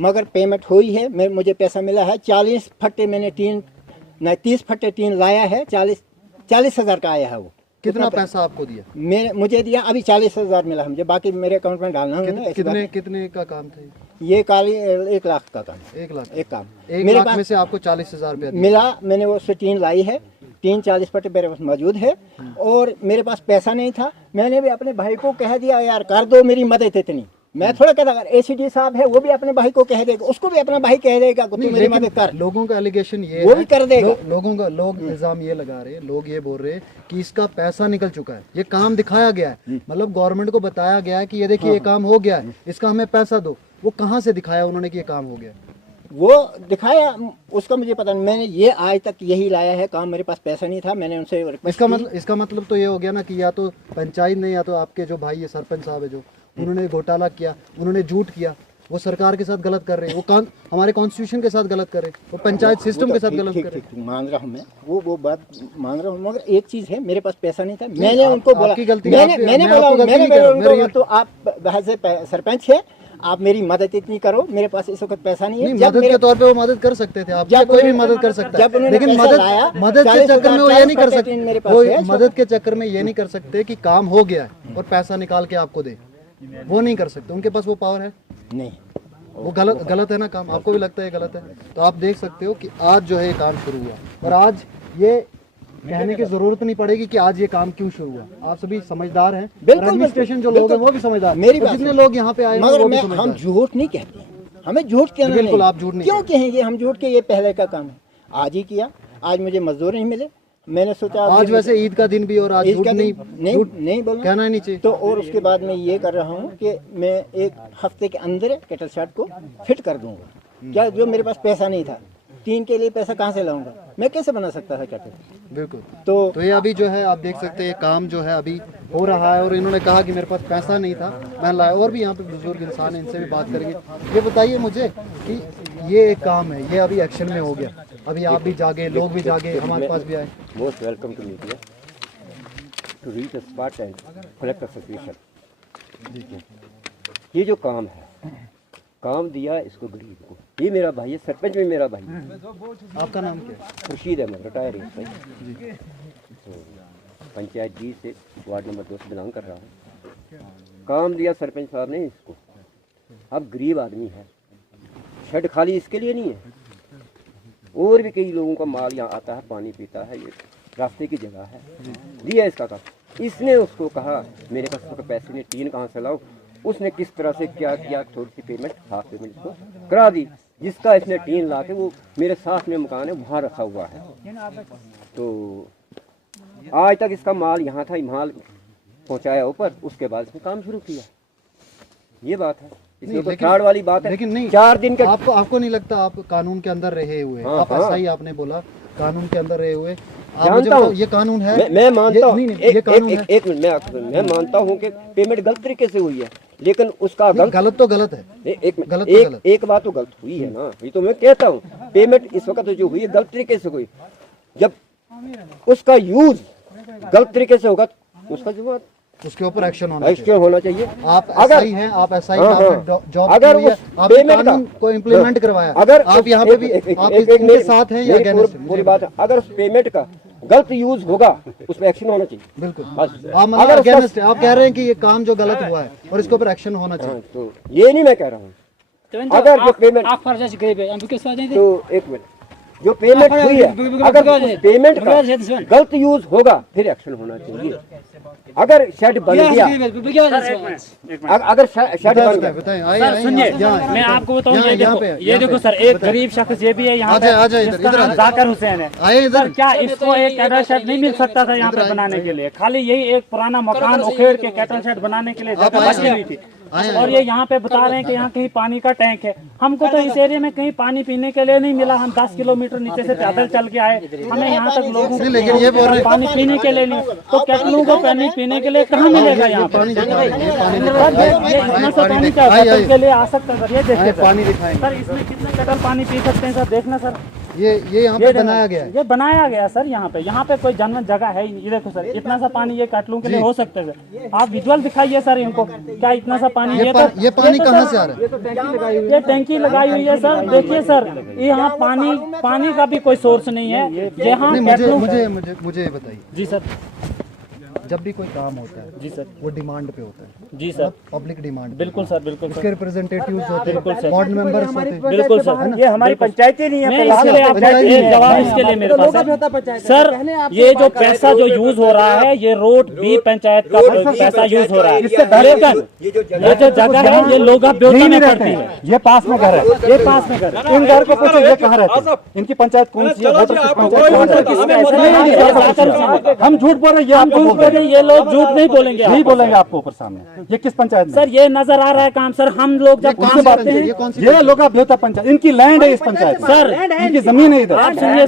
मगर पेमेंट हुई है। मुझे पैसा मिला है 40 फट्टे, मैंने 30 फट्टे 3 लाया है। 40,000 का आया है वो। कितना पैसा आपको दिया? मुझे दिया अभी 40,000 मिला है मुझे, बाकी मेरे अकाउंट में डालना है। कितने का काम था ये? काली 1 लाख का काम। 1 लाख? एक काम 1 लाख में से आपको 40,000 रुपया मिला। मैंने वो उससे 3 लाई है, 3 40 फट्टे मेरे पास मौजूद है, और मेरे पास पैसा नहीं था। मैंने भी अपने भाई को कह दिया यार कर दो, मेरी मदद इतनी। मैं थोड़ा कहता, अगर ACD साहब है वो भी अपने भाई को कह देगा, उसको भी अपना भाई कह देगा तू मेरी मदद कर। लोगों का एलिगेशन ये वो भी कर देगा। लोग इल्जाम ये लगा रहे हैं, लोग ये बोल रहे हैं कि इसका पैसा निकल चुका है, ये काम दिखाया गया है, मतलब गवर्नमेंट को बताया गया है कि ये देखिए ये काम हो गया है, इसका हमें पैसा दो। वो कहाँ से दिखाया उन्होंने कि ये काम हो गया? वो दिखाया, उसका मुझे पता नहीं। मैंने ये आज तक यही लाया है काम, मेरे पास पैसा नहीं था, मैंने उनसे रिक्वेस्ट इसका मतलब तो ये हो गया ना कि या तो पंचायत ने या तो आपके जो भाई ये सरपंच साहब है जो उन्होंने घोटाला किया, उन्होंने झूठ किया, वो सरकार के साथ गलत कर रहे हैं, वो हमारे कॉन्स्टिट्यूशन के साथ गलत कर रहे हैं, वो पंचायत सिस्टम के साथ गलत कर रहे हैं। मान रहा हूँ मैं, वो बात मान रहा हूँ, मगर एक चीज है, मेरे पास पैसा नहीं था। मैंने उनको बोला, आपकी गलती, मैंने बोला उनको, तो आप वहाँ से सरपंच है, आप मेरी मदद इतनी करो, मेरे पास इस वक्त पैसा नहीं है। मदद के तौर पे वो मदद कर सकते थे, आप कोई भी मदद कर सकता है, लेकिन मदद के चक्कर में वो ये नहीं कर सकते, वो मदद के चक्कर में ये नहीं कर सकते कि काम हो गया है और पैसा निकाल के आपको दे, वो नहीं कर सकते, उनके पास वो पावर है नहीं। वो गलत है ना काम, आपको भी लगता है गलत है। तो आप देख सकते हो कि आज जो है ये काम शुरू हुआ, और आज ये कहने की जरूरत नहीं पड़ेगी कि आज ये काम क्यों शुरू हुआ। आप सभी समझदार हैं, एडमिनिस्ट्रेशन जो लोग हैं वो भी समझदार, मेरी बात जितने लोग यहाँ पे आए मगर वो भी हम समझदार। झूठ नहीं कहते, हमें झूठ कहना नहीं। बिल्कुल आप झूठ नहीं क्यों कहेंगे हम झूठ के, ये पहले का काम है, आज ही किया, आज मुझे मजदूर नहीं मिले, मैंने सोचा आज वैसे ईद का दिन भी और आज झूठ नहीं बोलना, कहना ही नहीं चाहिए। तो और उसके बाद मैं ये कर रहा हूँ कि मैं एक हफ्ते के अंदर कैटल शॉट को फिट कर दूंगा। क्या जो मेरे पास पैसा नहीं था, टीन के लिए पैसा कहाँ से लाऊंगा, मैं कैसे बना सकता था कैटल? बिल्कुल। तो ये अभी जो है आप देख सकते हैं काम जो है अभी हो रहा है, और इन्होंने कहा कि मेरे पास पैसा नहीं था, मैं लाया। और भी यहाँ पे बुजुर्ग इंसान है, इनसे भी बात करेंगे। ये बताइए मुझे कि ये एक काम है, ये अभी एक्शन में हो गया, अभी आप भी जागे, लोग भी जागे, हमारे पास भी आए। Most welcome to media to reach the spot and collect the situation. ये जो काम है, काम दिया इसको गरीब को, ये मेरा भाई है, सरपंच भी मेरा भाई है। आपका नाम क्या है? खुर्शीद अहमद, रिटायर है। तो पंचायत जी से वार्ड नंबर 2 से बिलोंग कर रहा हूँ। काम दिया सरपंच साहब ने इसको, अब गरीब आदमी है, शेड खाली इसके लिए नहीं है, और भी कई लोगों का माल यहाँ आता है, पानी पीता है, ये रास्ते की जगह है, दिया इसका काम। इसने उसको कहा मेरे पास पैसे नहीं, टीन कहाँ से लाओ, उसने किस तरह से क्या किया, थोड़ी सी पेमेंट, हाफ पेमेंट इसको करा दी, जिसका इसने टीन ला के, वो मेरे साथ में मकान है वहाँ रखा हुआ है। तो आज तक इसका माल यहाँ था, माल पहुँचाया ऊपर, उसके बाद इसने काम शुरू किया। ये बात है, इसमें कोई फ्रॉड वाली बात है। लेकिन नहीं, 4 दिन के आपको नहीं लगता आप कानून के अंदर रहे हुए, आप ऐसा ही आपने बोला, कानून के अंदर रहे हुए, आप मुझे बताओ, ये कानून है? मैं मानता हूँ, एक मिनट, मैं मानता हूँ कि पेमेंट गलत तरीके से हुई है, लेकिन उसका गलत तो गलत है। एक बात तो गलत हुई है ना, ये तो मैं कहता हूँ। पेमेंट इस वक्त जो हुई है गलत तरीके से हुई, जब उसका यूज गलत तरीके से होगा तो उसका जवाब, उसके ऊपर एक्शन होना चाहिए। आप ऐसा ही हैं, आप ऐसा ही जॉब अगर आपने कानून को इम्प्लीमेंट करवाया, अगर आप यहाँ पे भी आप इनके साथ हैं या पूरी बात है, अगर पेमेंट का गलत यूज होगा उस पर एक्शन होना चाहिए। बिल्कुल, आप आप कह रहे हैं कि ये काम जो गलत हुआ है और इसके ऊपर एक्शन होना चाहिए। तो ये नहीं मैं कह रहा हूँ, अगर जो पेमेंट तो एक मिनट, जो पेमेंट हुई है, अगर पेमेंट का गलत यूज होगा फिर एक्शन होना चाहिए। अगर शेड बन गया, अगर शेड बन गया, सर सुनिए, मैं आपको बताऊं, ये देखो सर, एक गरीब शख्स ये भी है यहाँ पे, जाकर हुसैन है, सर क्या इसको एक कैटल शेड नहीं मिल सकता था यहाँ पे बनाने के लिए? खाली यही एक पुराना मकान उखेड़ के कैटल शेड बनाने के लिए जगह बची हुई थी, और ये यहाँ पे बता रहे हैं कि यहाँ कहीं पानी का टैंक है। हमको तो इस एरिया में कहीं पानी पीने के लिए नहीं मिला, हम 10 किलोमीटर नीचे से पैदल चल के आए, हमें यहाँ तक लोगों को पानी पीने के लिए नहीं, तो कैटलों को पानी पीने के लिए कहाँ मिलेगा यहाँ पर? ये इतना सा पानी क्या कैटल के लिए आ सकता है सर? ये देखिए सर, इसमें कितने कैटल पानी पी सकते हैं सर? देखना सर, ये यहाँ पे बनाया गया है, ये बनाया गया सर यहाँ पे कोई जानवर जगह है ही नहीं। ये देखो सर, इतना सा पानी ये कैटलों के लिए हो सकता है सर? आप विजुअल दिखाइए सर इनको, क्या इतना सा पानी? ये पानी कहाँ से आ रहा है? ये टैंकी लगाई हुई है सर, देखिए सर, यहाँ पानी का भी कोई सोर्स नहीं है यहाँ। मुझे बताइए जी सर, जब भी कोई काम होता है जी सर, वो डिमांड पे होता है, जी सर, पब्लिक डिमांड। बिल्कुल सर, बिल्कुल उसके रिप्रेजेंटेटिव्स होते बिल्कुल हैं, सर, वार्ड मेंबर्स होते हैं, बिल्कुल सर। ये हमारी पंचायत ही नहीं है, इसके लिए आपका एक जवाब इसके लिए मेरे पास है सर। ये जो पैसा जो यूज हो रहा है, ये रोड भी पंचायत का पैसा यूज हो रहा है, लेकिन ये जो जगह है ये लोग ब्योता में पड़ती है। ये पास में घर है, ये पास में घर, इन घर को पूछो ये कहाँ रहते हैं, इनकी पंचायत कौन सी है? हम झूठ बोल रहे हैं, नहीं, ये लोग झूठ नहीं बोलेंगे, नहीं बोलेंगे आपको ऊपर सामने। ये किस पंचायत में? सर ये नजर आ रहा है काम सर, हम लोग जब काम करते हैं, ये लोग बेहतर पंचायत, इनकी लैंड है इस पंचायत में। सर इनकी जमीन है इधर,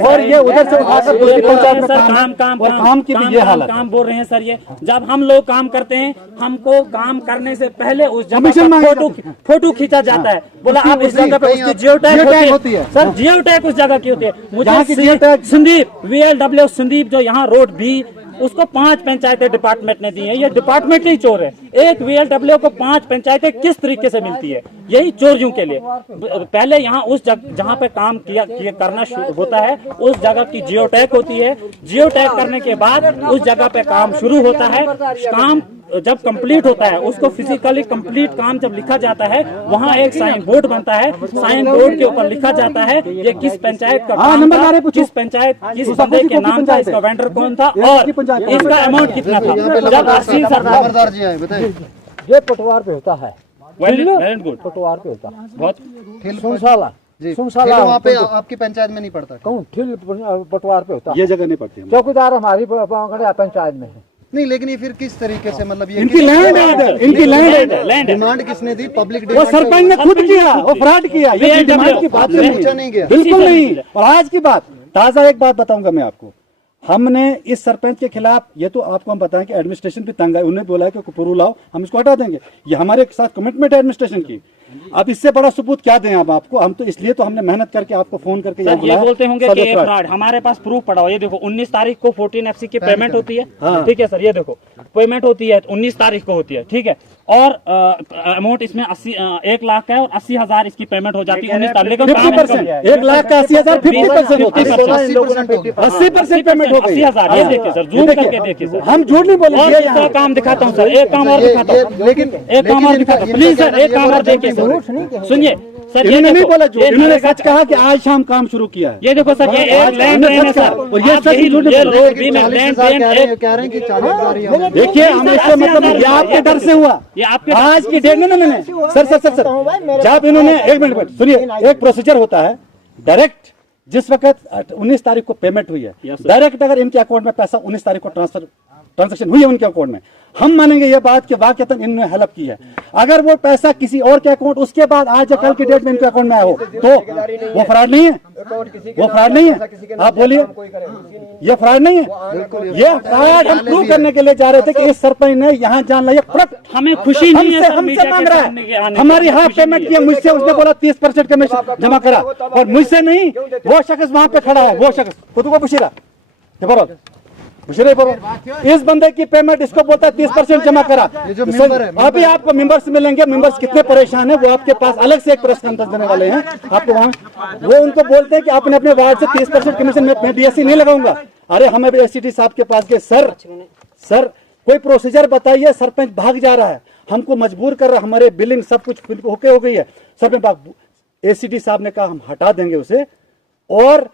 और ये उधर से उठाकर दूसरी पंचायत में काम की भी ये हालत। काम बोल रहे हैं सर। ये जब हम लोग काम करते हैं, हमको काम करने से पहले उस जगह कमीशन का फोटो खींचा जाता है, बोला आप इस जगह पे, उसकी जियो टैग होती है सर, जियो टैग उस जगह की होती है। मुझे संदीप VLW संदीप जो यहाँ रोड भी, उसको 5 पंचायतें डिपार्टमेंट ने दी है। ये डिपार्टमेंट ही चोर है। एक VLW को 5 पंचायतें किस तरीके से मिलती है? यही चोरियों के लिए। पहले यहाँ उस जहाँ पे काम करना होता है, उस जगह की जियो टैग होती है। जियो टैग करने के बाद उस जगह पे काम शुरू होता है। काम जब कंप्लीट होता है, उसको फिजिकली कंप्लीट काम जब लिखा जाता है, वहाँ एक साइन बोर्ड बनता है। साइन बोर्ड के ऊपर लिखा जाता है ये किस पंचायत का काम था, किस पंचायत, किस बंदे के नाम था, इसका वेंडर कौन था और इसका अमाउंट कितना था। जब 80 खबरदार जी आए बताइए। ये पटवार पे होता है, वेरी गुड, पटवार पे होता है बहुत सुनसाला जी, सुनसाला वहाँ पे आपकी पंचायत में नहीं पड़ता? कहूँ ठिल पटवार पे होता है। ये जगह नहीं पड़ती। चौकीदार हमारी पंचायत में है। नहीं, लेकिन ये फिर किस तरीके से, मतलब ये इनकी लैंड है इधर, इनकी लैंड है। डिमांड किसने दी? पब्लिक वो सरपंच ने खुद किया, वो फ्रॉड किया। ये डिमांड की बात नहीं गया, बिल्कुल नहीं। और आज की बात, ताजा एक बात बताऊंगा मैं आपको। हमने इस सरपंच के खिलाफ, ये तो आपको हम बताएं कि एडमिनिस्ट्रेशन भी तंग है, उन्होंने बोला है कि पुरू लाओ, हम इसको हटा देंगे। ये हमारे साथ कमिटमेंट है एडमिनिस्ट्रेशन की। अब इससे बड़ा सबूत क्या दें अब आपको? हम तो इसलिए तो हमने मेहनत करके आपको फोन करके सर ये बोलते होंगे कि ये फ्रॉड। हमारे पास प्रूफ पड़ा हो, ये देखो 19 तारीख को 14 FC की पेमेंट होती है, ठीक है सर, ये देखो पेमेंट होती है 19 तारीख को होती है, ठीक है। और अमाउंट इसमें 1 लाख का है और 80,000 इसकी पेमेंट हो जाती है 19 तारीख को। 1 लाख का 80,000 50% होता है, 80% पेमेंट हो गई। 80,000 ये देखिए सर, जूम करके देखिए सर, हम झूठ नहीं बोलेंगे। और दूसरा काम दिखाता हूँ सर, एक काम और दिखाता हूँ, लेकिन एक काम और दिखाता हूँ प्लीज सर, एक काम और देखिए सुनिए सर। ये इन्होंने नहीं बोला झूठ, देखो, इन्होंने सच कहा कि आज शाम काम शुरू किया है। ये देखो सर, ये एक लैंड है सर, और ये आप सच यही झूठ ये नहीं रोड भी में लैंड कह रहे हैं कि 40,000। देखिए, हम इससे मतलब ये आपके डर से हुआ, ये आपके आज की डेट नहीं। सर जब इन्होंने, एक मिनट सुनिए, एक प्रोसीजर होता है डायरेक्ट। जिस वक्त 19 तारीख को पेमेंट हुई है, डायरेक्ट अगर इनके अकाउंट में पैसा 19 तारीख को ट्रांजैक्शन हुई है उनके अकाउंट में, हम मानेंगे ये बात कि वाकई इन्होंने हेल्प की है। अगर वो पैसा किसी और के अकाउंट, उसके बाद आज या कल की डेट में इनके अकाउंट में आया हो, तो वो फ्रॉड नहीं है? वो फ्रॉड नहीं है? आप बोलिए, ये फ्रॉड नहीं है? ये फ्रॉड हम प्रूव करने के लिए जा रहे थे कि इस सरपंच ने यहाँ जान लिया प्रोडक्ट। हमें खुशी नहीं है सर, हमसे मांग रहा है, हमारी हाफ पेमेंट की है मुझसे, उसने बोला 30% कमीशन जमा करा, और मुझसे नहीं। वो शख्स वहां पे खड़ा है, वो शख्स खुद को पूछ रहा, इस बंदे की पेमेंट इसको बोलता है 30% जमा करा। अभी आपको मेंबर्स मिलेंगे, मेंबर्स कितने परेशान है, वो आपके पास अलग से एक प्रेस कॉन्फ्रेंस देने वाले हैं आपको वहाँ। वो उनको बोलते हैं कि अपने अपने वार्ड से 30% कमीशन में DSC नहीं लगाऊंगा। अरे हमें भी SCT साहब के पास गए, सर कोई प्रोसीजर बताइए, सरपंच भाग जा रहा है, हमको मजबूर कर रहा है, हमारे बिलिंग सब कुछ ओके हो गई है। सरपंच SCT साहब ने कहा हम हटा देंगे उसे और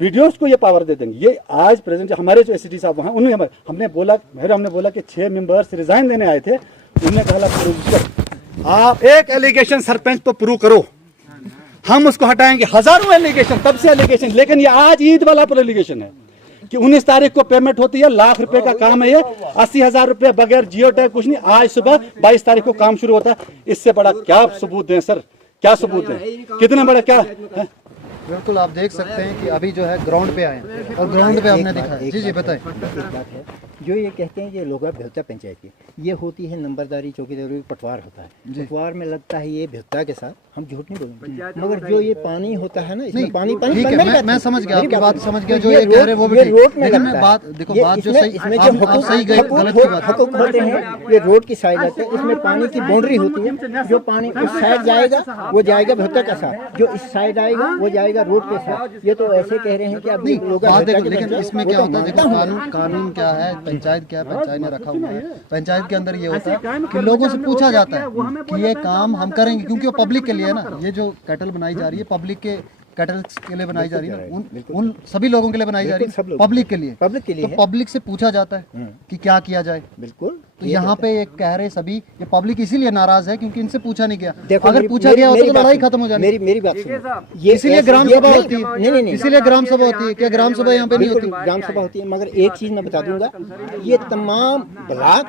वीडियोस को ये पावर दे देंगे। ये आज प्रेजेंट हमारे जो SCT साहब वहाँ, उन्होंने हमने बोला कि 6 मेंबर्स रिजाइन देने आए थे, उन्होंने कहा आप एक एलिगेशन सरपंच तो प्रूव करो, हम उसको हटाएंगे। हजारों एलिगेशन, तब से एलिगेशन, लेकिन ये आज ईद वाला पर एलिगेशन है कि 19 तारीख को पेमेंट होती है, लाख रुपए का काम है ये, 80,000 रुपए बगैर जियो टैग कुछ नहीं। आज सुबह 22 तारीख को काम शुरू होता है। इससे बड़ा क्या सबूत दें सर, क्या सबूत दें? कितना बड़ा क्या है? बिल्कुल, आप देख सकते हैं कि अभी जो है ग्राउंड पे आए हैं और ग्राउंड पे हमने देखा है। जी बताएं। एक बात है, जो ये कहते हैं ये लोग बेहता पंचायत की, ये होती है नंबरदारी, चौकीदारी, पटवार होता है। पटवार में लगता है ये बेहता के साथ, हम झूठ नहीं बोलेंगे, मगर जो ये पानी होता है ना, इसमें पानी ठीक है, मैं समझ गया आपकी बात, समझ गया जो ये कह रहे हैं वो भी ठीक। लेकिन मैं बात देखो, बात जो सही, इसमें जो हकूक होते हैं, ये रोड की साइड आते हैं, इसमें पानी की बाउंड्री होती है। जो पानी उस साइड जाएगा वो जाएगा बेहता का साथ, जो इस साइड आएगा वो जाएगा रोड के साथ। ये तो ऐसे कह रहे हैं कि अब बात देखो, लेकिन इसमें क्या होता है, देखो कानून क्या है, पंचायत क्या है, पंचायत ने रखा हुआ है। पंचायत के अंदर ये होता है कि लोगों से पूछा जाता है कि ये काम हम करेंगे, क्योंकि वो पब्लिक के लिए है ना। ये जो कैटल बनाई जा रही है पब्लिक के, कैटल के लिए बनाई जा रही है ना, उन सभी लोगों के लिए बनाई जा रही है, पब्लिक के लिए। तो पब्लिक से पूछा जाता है कि क्या किया जाए। बिल्कुल, तो यहाँ पे ये कह रहे सभी, ये पब्लिक इसीलिए नाराज है क्योंकि इनसे पूछा नहीं गया। देखो, अगर पूछा गया होता तो लड़ाई खत्म हो जानी। मेरी बात सुनो, ये इसीलिए ग्राम ये- सभा नहीं, होती है। नहीं, इसीलिए ग्राम सभा होती है। क्या ग्राम सभा यहाँ पे नहीं बिल्कुल होती? ग्राम सभा होती है, मगर एक चीज मैं बता दूंगा, ये तमाम ब्लॉक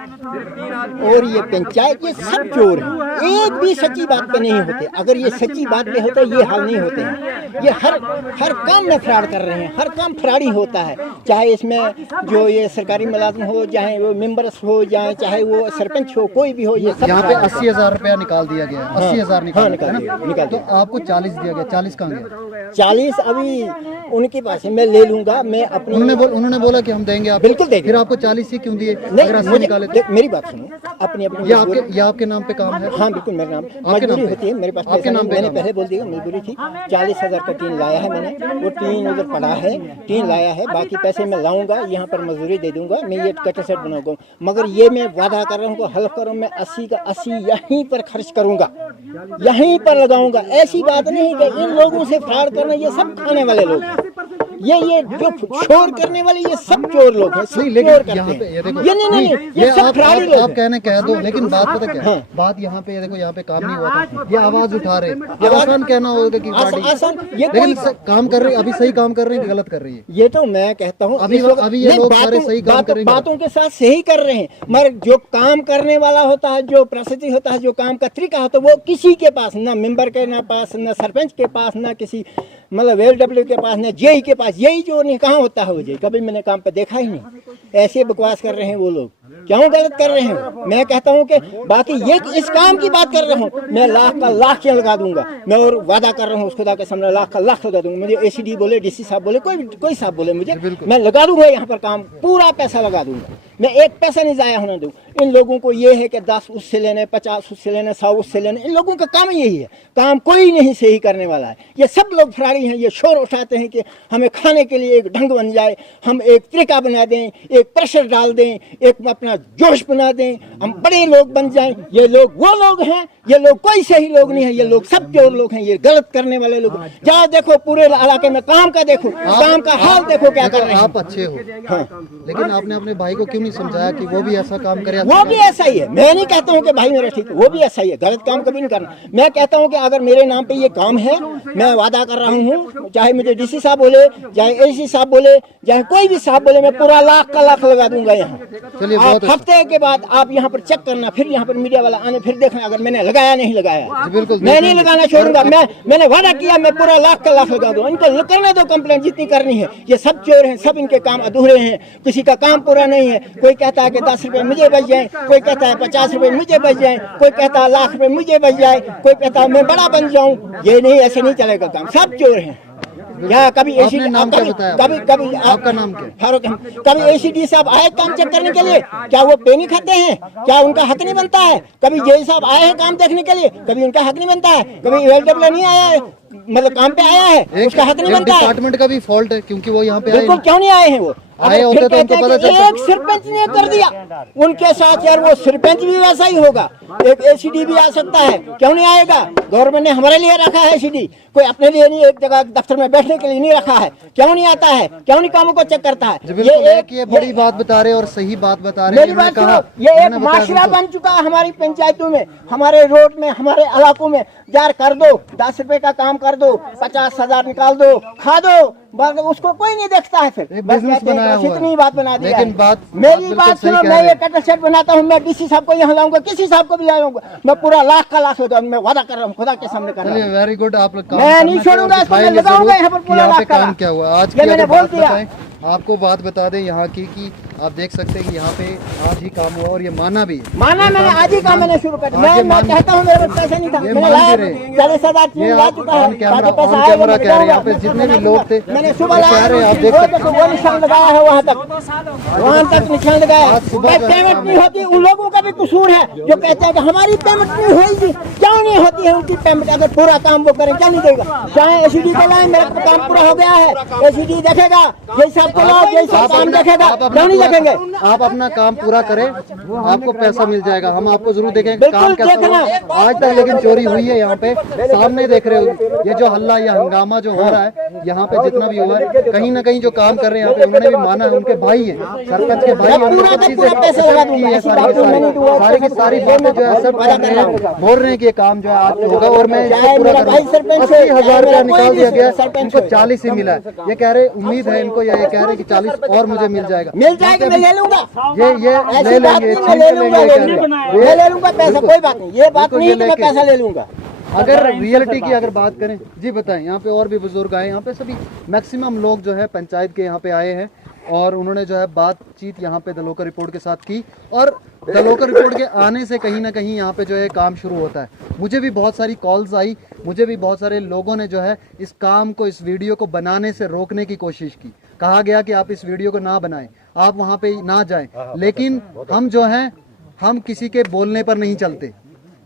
और ये पंचायत, ये सब चोर हैं। एक भी सच्ची बात पे नहीं होते। अगर ये सच्ची बात पे होते ये हाल नहीं होते हैं। ये हर काम में फ्रॉड कर रहे हैं, हर काम फ्रॉड ही होता है। चाहे इसमें जो ये सरकारी मुलाजिम हो, चाहे वो मेंबर्स हो, चाहे वो सरपंच हो, कोई भी हो, ये सब यहाँ पे 80,000 रुपया निकाल दिया गया। 80,000 निकाल निकाल दिया, दिया, है ना? निकाल तो आपको 40 दिया गया। 40 कहाँ गया? 40 अभी उनके पास है, मैं ले लूंगा। मैं अपनी उन्होंने बोला कि हम देंगे आपको। बिल्कुल देंगे। फिर आपको 40 ही क्यों दिए? नहीं, अगर 80 मुझे निकाले तो? देख, मेरी बात सुनो, अपनी अपनी ये आपके नाम पे काम है? हाँ बिल्कुल, मेरे नाम नाम मजबूरी पे? होती है, मेरे पास आपके पैसा नाम नहीं, पे मैंने काम है? पहले बोल दिया मजबूरी थी। 40,000 का टीन लाया है मैंने, वो टीन उधर पड़ा है, टीन लाया है, बाकी पैसे मैं लाऊंगा, यहाँ पर मजदूरी दे दूंगा, मैं ये कटर सेट बनाऊंगा। मगर ये मैं वादा कर रहा हूँ, हल्फ कर रहा हूँ, मैं 80 का 80 यहीं पर खर्च करूंगा, यहीं पर लगाऊंगा। ऐसी बात नहीं कि इन लोगों से फ्रॉड करना, ये सब खाने वाले लोग हैं। ये जो शोर करने वाले ये सब चोर लोग हैं, सब नहीं, लेकिन चोर करते यहाँ पे हैं। ये देखो, ये नहीं, ये सब फ्रॉडी लोग आप हैं। कहने कह दो, लेकिन बात पता क्या है? हाँ। बात यहाँ पे ये देखो, यहाँ पे काम नहीं हुआ था, ये आवाज उठा रहे। ये आसान कहना होगा कि पार्टी, आसान, ये लेकिन कोई काम कर रही है, अभी सही काम कर रही है कि गलत कर रही है? ये तो मैं कहता हूँ अभी इस वक्त- अभी ये नहीं, लोग सारे सही काम करेंगे। बातों के साथ सही कर रहे हैं, मगर जो काम करने वाला होता है, जो प्रसिद्धि होता है, जो काम का तरीका होता है, वो किसी के पास, ना मेंबर के ना पास, ना सरपंच के पास, ना किसी मतलब LW के पास, ना जेई के पास। यही जो नहीं कहाँ होता है वो जेई, कभी मैंने काम पे देखा ही नहीं। ऐसे बकवास कर रहे हैं वो लोग, क्यों गलत कर रहे हैं? मैं कहता हूँ कि बाकी ये इस काम की बात कर रहा हूँ, मैं लाख का लाख यहाँ लगा दूंगा। मैं और वादा कर रहा हूँ उस खुदा के सामने, लाख का लाख लगा दूंगा। मुझे ACD बोले, DC साहब बोले, कोई साहब बोले मुझे, मैं लगा दूंगा यहाँ पर काम, पूरा पैसा लगा दूंगा। मैं एक पैसा नहीं जाया होने दूँ। इन लोगों को ये है कि 10 उससे लेने, 50 उससे लेने, 100 उससे लेने। इन लोगों का काम यही है, काम कोई नहीं सही करने वाला है। ये सब लोग फ्राड़ी हैं। ये शोर उठाते हैं कि हमें खाने के लिए एक ढंग बन जाए, हम एक तरीका बना दें, एक प्रेशर डाल दें, एक अपना जोश बना दें, हम बड़े लोग बन जाएं। ये लोग वो लोग हैं, ये लोग कोई सही लोग नहीं है, ये लोग सब चोर लोग हैं, ये गलत करने वाले लोग। जाओ देखो पूरे इलाके में काम का देखो, काम का हाल देखो क्या कर रहे हैं। आप अच्छे हो, लेकिन आपने अपने भाई को क्यों नहीं समझाया कि वो भी ऐसा काम करे? वो भी ऐसा ही है। मैं नहीं कहता हूँ कि भाई मेरा ठीक है, वो भी ऐसा ही है, गलत काम कभी नहीं करना। मैं कहता हूँ कि अगर मेरे नाम पे ये काम है, मैं वादा कर रहा हूँ, चाहे मुझे DC साहब बोले, चाहे AC साहब बोले, चाहे कोई भी साहब बोले, मैं पूरा लाख का लाख लगा दूंगा यहाँ। चलिए, आप बहुत अच्छा। हफ्ते के बाद आप यहाँ पर चेक करना, फिर यहाँ पर मीडिया वाला आने, फिर देखना अगर मैंने लगाया नहीं लगाया। बिल्कुल, मैं नहीं लगाना छोड़ूंगा। मैंने वादा किया, मैं पूरा लाख का लाख लगा दूंगा। इनको करने दो कंप्लेंट जितनी करनी है। ये सब चोर हैं, सब इनके काम अधूरे हैं, किसी का काम पूरा नहीं है। कोई कहता है कि 10 रुपए मुझे बच जाए, कोई कहता है 50 रुपए मुझे बच जाए, कोई कहता है लाख रुपए मुझे बच जाए, कोई कहता है मैं बड़ा बन जाऊं। ये नहीं, ऐसे नहीं चलेगा काम। सब चोर हैं। या कभी आपने नाम क्या बताया? कभी आपका नाम क्या है? फारूक अहमद। कभी ACD साहब आए काम चेक करने के लिए, क्या वो पे नहीं खाते हैं? क्या उनका हक नहीं बनता है? कभी जेई साहब आए हैं काम देखने के लिए, कभी उनका हक नहीं बनता है? कभी LW नहीं आया है, मतलब काम पे आया है, उसका हक नहीं बनता है? डिपार्टमेंट का भी फॉल्ट है क्योंकि वो यहाँ पे आए बिल्कुल, क्यों नहीं आए हैं वो? आए होते फिर तो उनको कहते हैं पता कि चलता। एक सरपंच ने कर दिया उनके साथ, यार वो सरपंच भी वैसा ही होगा, एक ACD भी आ सकता है, क्यों नहीं आएगा? गवर्नमेंट ने हमारे लिए रखा है ACD, कोई अपने लिए नहीं, एक जगह दफ्तर में बैठने के लिए नहीं रखा है। क्यों नहीं आता है? क्यों नहीं कामों को चेक करता है? ये बड़ी बात बता रहे और सही बात बता रहे। मेरी बात सुनो, ये एक माशरा बन चुका है हमारी पंचायतों में, हमारे रोड में, हमारे इलाकों में। यार कर दो, 10 रुपए का काम कर दो, 50,000 निकाल दो, खा दो, बस उसको कोई नहीं देखता है। फिर बस बिजनेस कहते हैं बनाया बस हुआ है। इतनी बात बना दी। लेकिन बात मेरी बिल्कुल बात सही सुनो, कह मैं रहे ये हैं। कटर सेट बनाता हूँ, मैं DC साहब को यहाँ लाऊंगा, किसी साहब को भी लाऊंगा, मैं पूरा लाख का लाख होगा। मैं वादा कर रहा हूँ, खुदा के सामने कर रहा चलिए, हूँ। Very good. आप लोग काम मैं करना नहीं चाहिए और छोड़ूंगा इसको, मैं दिखाएंगे लगाऊंगा जरूर यहाँ पर कि पूरा यहाँ पे लाख का काम लाख। क्या हुआ। आज ये की मैंने अगर बोल बात दिया। बताएं, आपको बात बता दें यहाँ की कि आप देख सकते हैं कि यहाँ पे आज ही काम हुआ और ये माना भी है। माना मैंने आज ही काम मैंने शुरू कर दिया। आज ये मैं मान- कहता हूँ मेरे पास पैसा नहीं था, ये मैंने मान लाया भी रहे। 40,000 ये ला आप चुका है, ऑन कैमरा बाकी पैसा ऑन आएगा, कैमरा मैं कह रहे हैं। यहाँ बताऊंगा। पे जितने भी लोग थे मैंने सुबह वो लाया, कह रहे हैं, आप देख वो सकते देखो वो निशान लगाया है वहाँ तक निशान लगाया है। आज सुबह भाई का- पेमेंट नहीं होती, उन लोगों का भी कसूर है जो कहते हैं कि हमारी पेमेंट नहीं होगी। क्यों नहीं होती है उनकी पेमेंट? अगर पूरा काम वो करें, क्या नहीं देगा? चाहे ACD को लाए, मेरा काम पूरा हो गया है, ACD देखेगा, ये सब चलो यही सब काम देखेगा, क्यों नहीं देखेंगे? आप अपना काम पूरा करें, आपको पैसा मिल जाएगा, हम आपको जरूर देखेंगे बिल्कुल काम कैसा देखना। हुआ। आज तक लेकिन चोरी हुई है यहाँ पे, सामने देख रहे हो ये जो हल्ला या हंगामा जो हो रहा है यहाँ पे, जितना भी हुआ है कहीं ना कहीं जो काम कर रहे हैं यहाँ पे, उन्होंने भी माना है, उनके भाई है, सरपंच के भाई है, उन्होंने सब चीजें एक्सेप्ट की है, सारी की सारी बातें जो है सब कर रहे हैं, बोल रहे हैं कि ये काम जो है आज होगा और मैं इसको पूरा करूंगा। 80,000 रुपया निकाल दिया गया, इनको 40 ही मिला है, ये कह रहे उम्मीद है इनको, या ये कह रहे हैं कि 40 और मुझे मिल जाएगा, मिल जाएगा, मैं ले लूंगा, ये ऐसी ले बात लेंगे, नहीं, मैं ले लूंगा, ये मैं ले लूंगा पैसा, कोई बात नहीं, ये बात नहीं कि मैं पैसा ले लूंगा। अगर रियलिटी की अगर बात करें, जी बताएं, यहाँ पे और भी बुजुर्ग आए, यहाँ पे सभी मैक्सिमम लोग जो है पंचायत के यहाँ पे आए हैं और उन्होंने जो है बातचीत यहाँ पे द लोकल रिपोर्ट के साथ की, और द लोकल रिपोर्ट के आने से कहीं ना कहीं यहाँ पे जो है काम शुरू होता है। मुझे भी बहुत सारी कॉल्स आई, मुझे भी बहुत सारे लोगों ने जो है इस काम को, इस वीडियो को बनाने से रोकने की कोशिश की, कहा गया कि आप इस वीडियो को ना बनाएं, आप वहाँ पे ना जाएं, लेकिन हम जो हैं, हम किसी के बोलने पर नहीं चलते,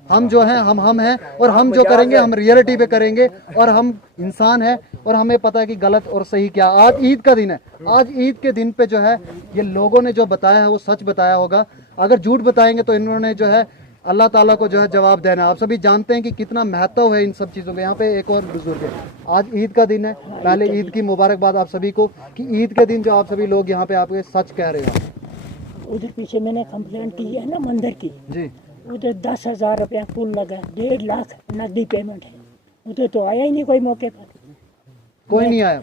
हम जो हैं हम हैं, और हम जो करेंगे हम रियलिटी पे करेंगे, और हम इंसान हैं और हमें पता है कि गलत और सही क्या। आज ईद का दिन है, आज ईद के दिन पे जो है ये लोगों ने जो बताया है वो सच बताया होगा, अगर झूठ बताएंगे तो इन्होंने जो है अल्लाह ताला को जो है जवाब देना है। आप सभी जानते हैं कि कितना महत्व है इन सब चीज़ों का। यहाँ पे एक और बुजुर्ग है, आज ईद का दिन है, पहले ईद की मुबारकबाद आप सभी को कि ईद के दिन जो आप सभी लोग यहाँ पे आपके सच कह रहे हो। उधर पीछे मैंने कंप्लेंट की है ना मंदिर की, जी उधर 10,000 रुपया कुल लगा, 1.5 लाख नकदी पेमेंट है, उधर तो आया ही नहीं कोई मौके पर, कोई नहीं आया,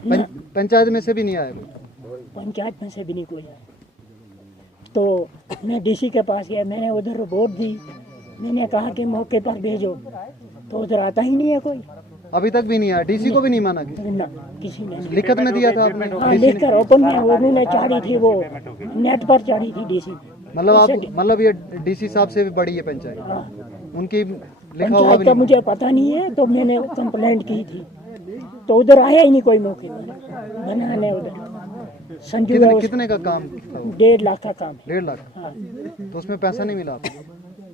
पंचायत में से भी नहीं आया, पंचायत में से भी नहीं कोई आया। तो मैं डीसी के पास गया, मैंने उधर रिपोर्ट दी, मैंने कहा कि मौके पर भेजो, तो उधर आता ही नहीं है कोई, अभी तक भी नहीं आया, डीसी को भी नहीं माना कि ना किसी ने। लिखत में दिया था आपने? हाँ, लिख कर ओपन में उन्होंने चाड़ी थी, वो नेट पर चाड़ी थी डीसी। मतलब आप, मतलब ये डीसी साहब से भी बड़ी है पंचायत, उनकी लिखा हुआ पंचायत भी का नहीं? मुझे पता नहीं है, तो मैंने कंप्लेंट की थी, तो उधर आया ही नहीं कोई मौके पर बनाने। उधर संजू है, कितने का काम? 1.5 लाख का काम है। 1.5 लाख, हाँ। तो उसमें पैसा नहीं मिला आपको?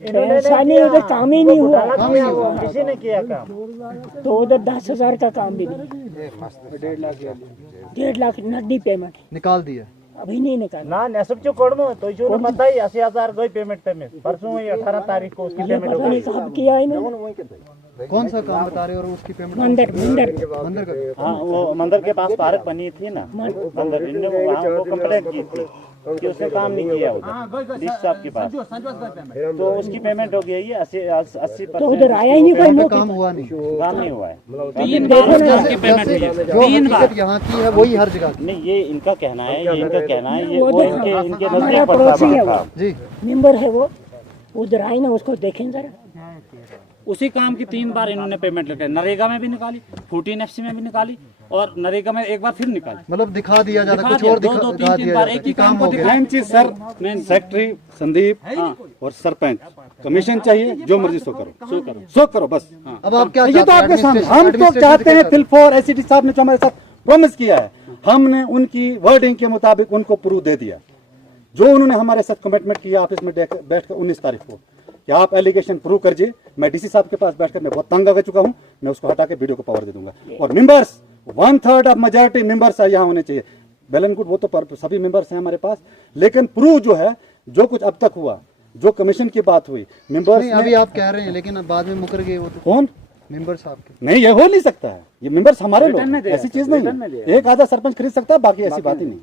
पैसा नहीं, उधर काम ही नहीं हुआ, काम ही नहीं हुआ, किसी ने किया काम। तो उधर 10,000 का काम भी नहीं, 1.5 लाख नकदी पेमेंट निकाल दिया अभी नहीं निकाला। ना नेसब चो कोडमो तो जो पता ही 80,000 गई पेमेंट पे परसों ही 18 तारीख को उसकी पेमेंट हो पता नहीं कब किया है इन्होंने। कौन सा काम बता रहे हो और उसकी पेमेंट? मंदिर मंदिर का? हाँ, वो मंदिर के पास पार्क बनी थी ना, मंदिर इन्होंने वहाँ वो कंप्लेंट की थी कि उसने काम नहीं किया उधर डीसी साहब के पास, तो उसकी पेमेंट हो गई है 80%। तो उधर आया ही नहीं कोई मौके काम हुआ नहीं, काम नहीं हुआ है। 3 बार की पेमेंट हुई है, जो हकीकत यहाँ की है वही हर जगह की। नहीं, ये इनका कहना है, ये इनका कहना है, ये वो वो उधर इनके हमारा नजदीक पड़ोसी है पड़ता वो, जी मेंबर है वो, उधर आए ना, उसको देखें जरा। उसी काम की 3 बार इन्होंने पेमेंट लगाई, नरेगा में भी निकाली, 14FC में भी निकाली, और नरेगा में एक बार फिर निकाली। मतलब दिखा दिया जाता, कुछ और दिखा दिया तीन बार जाता एक ही कि काम हो गया। मेन चीज सर, सेक्रेटरी संदीप और सरपंच कमीशन चाहिए, जो मर्जी सो करो, सो करो बस। अब आप क्या ये तो आपके सामने, हम तो एडमिनिस्ट्रेशन चाहते हैं क्या फिलफॉर एसीडी साहब ने जो हमारे साथ प्रॉमिस किया है, हमने उनकी वर्डिंग के मुताबिक उनको प्रूफ दे दिया, जो उन्होंने हमारे साथ कमिटमेंट किया ऑफिस में बैठकर 19 तारीख को कि आप एलिगेशन प्रूव करिए। मैं डीसी साहब के पास बैठकर मैं बहुत तंग आ चुका हूं, मैं उसको हटा के वीडियो को पावर दे दूंगा। और मेंबर्स 1/3 ऑफ मेजॉरिटी मेंबर्स यहाँ होने चाहिए। वेल एंड गुड, वो तो सभी मेंबर्स हैं हमारे पास, लेकिन प्रूव जो है, जो कुछ अब तक हुआ, जो कमीशन की बात हुई, मेंबर्स अभी आप कह रहे हैं, लेकिन अब बाद में मुकर गए वो तो कौन मेंबर साहब के। नहीं, ये हो नहीं सकता है, ये मेंबर्स हमारे लोग, ऐसी चीज नहीं है। एक आधा सरपंच खरीद सकता है, बाकी ऐसी बात ही नहीं,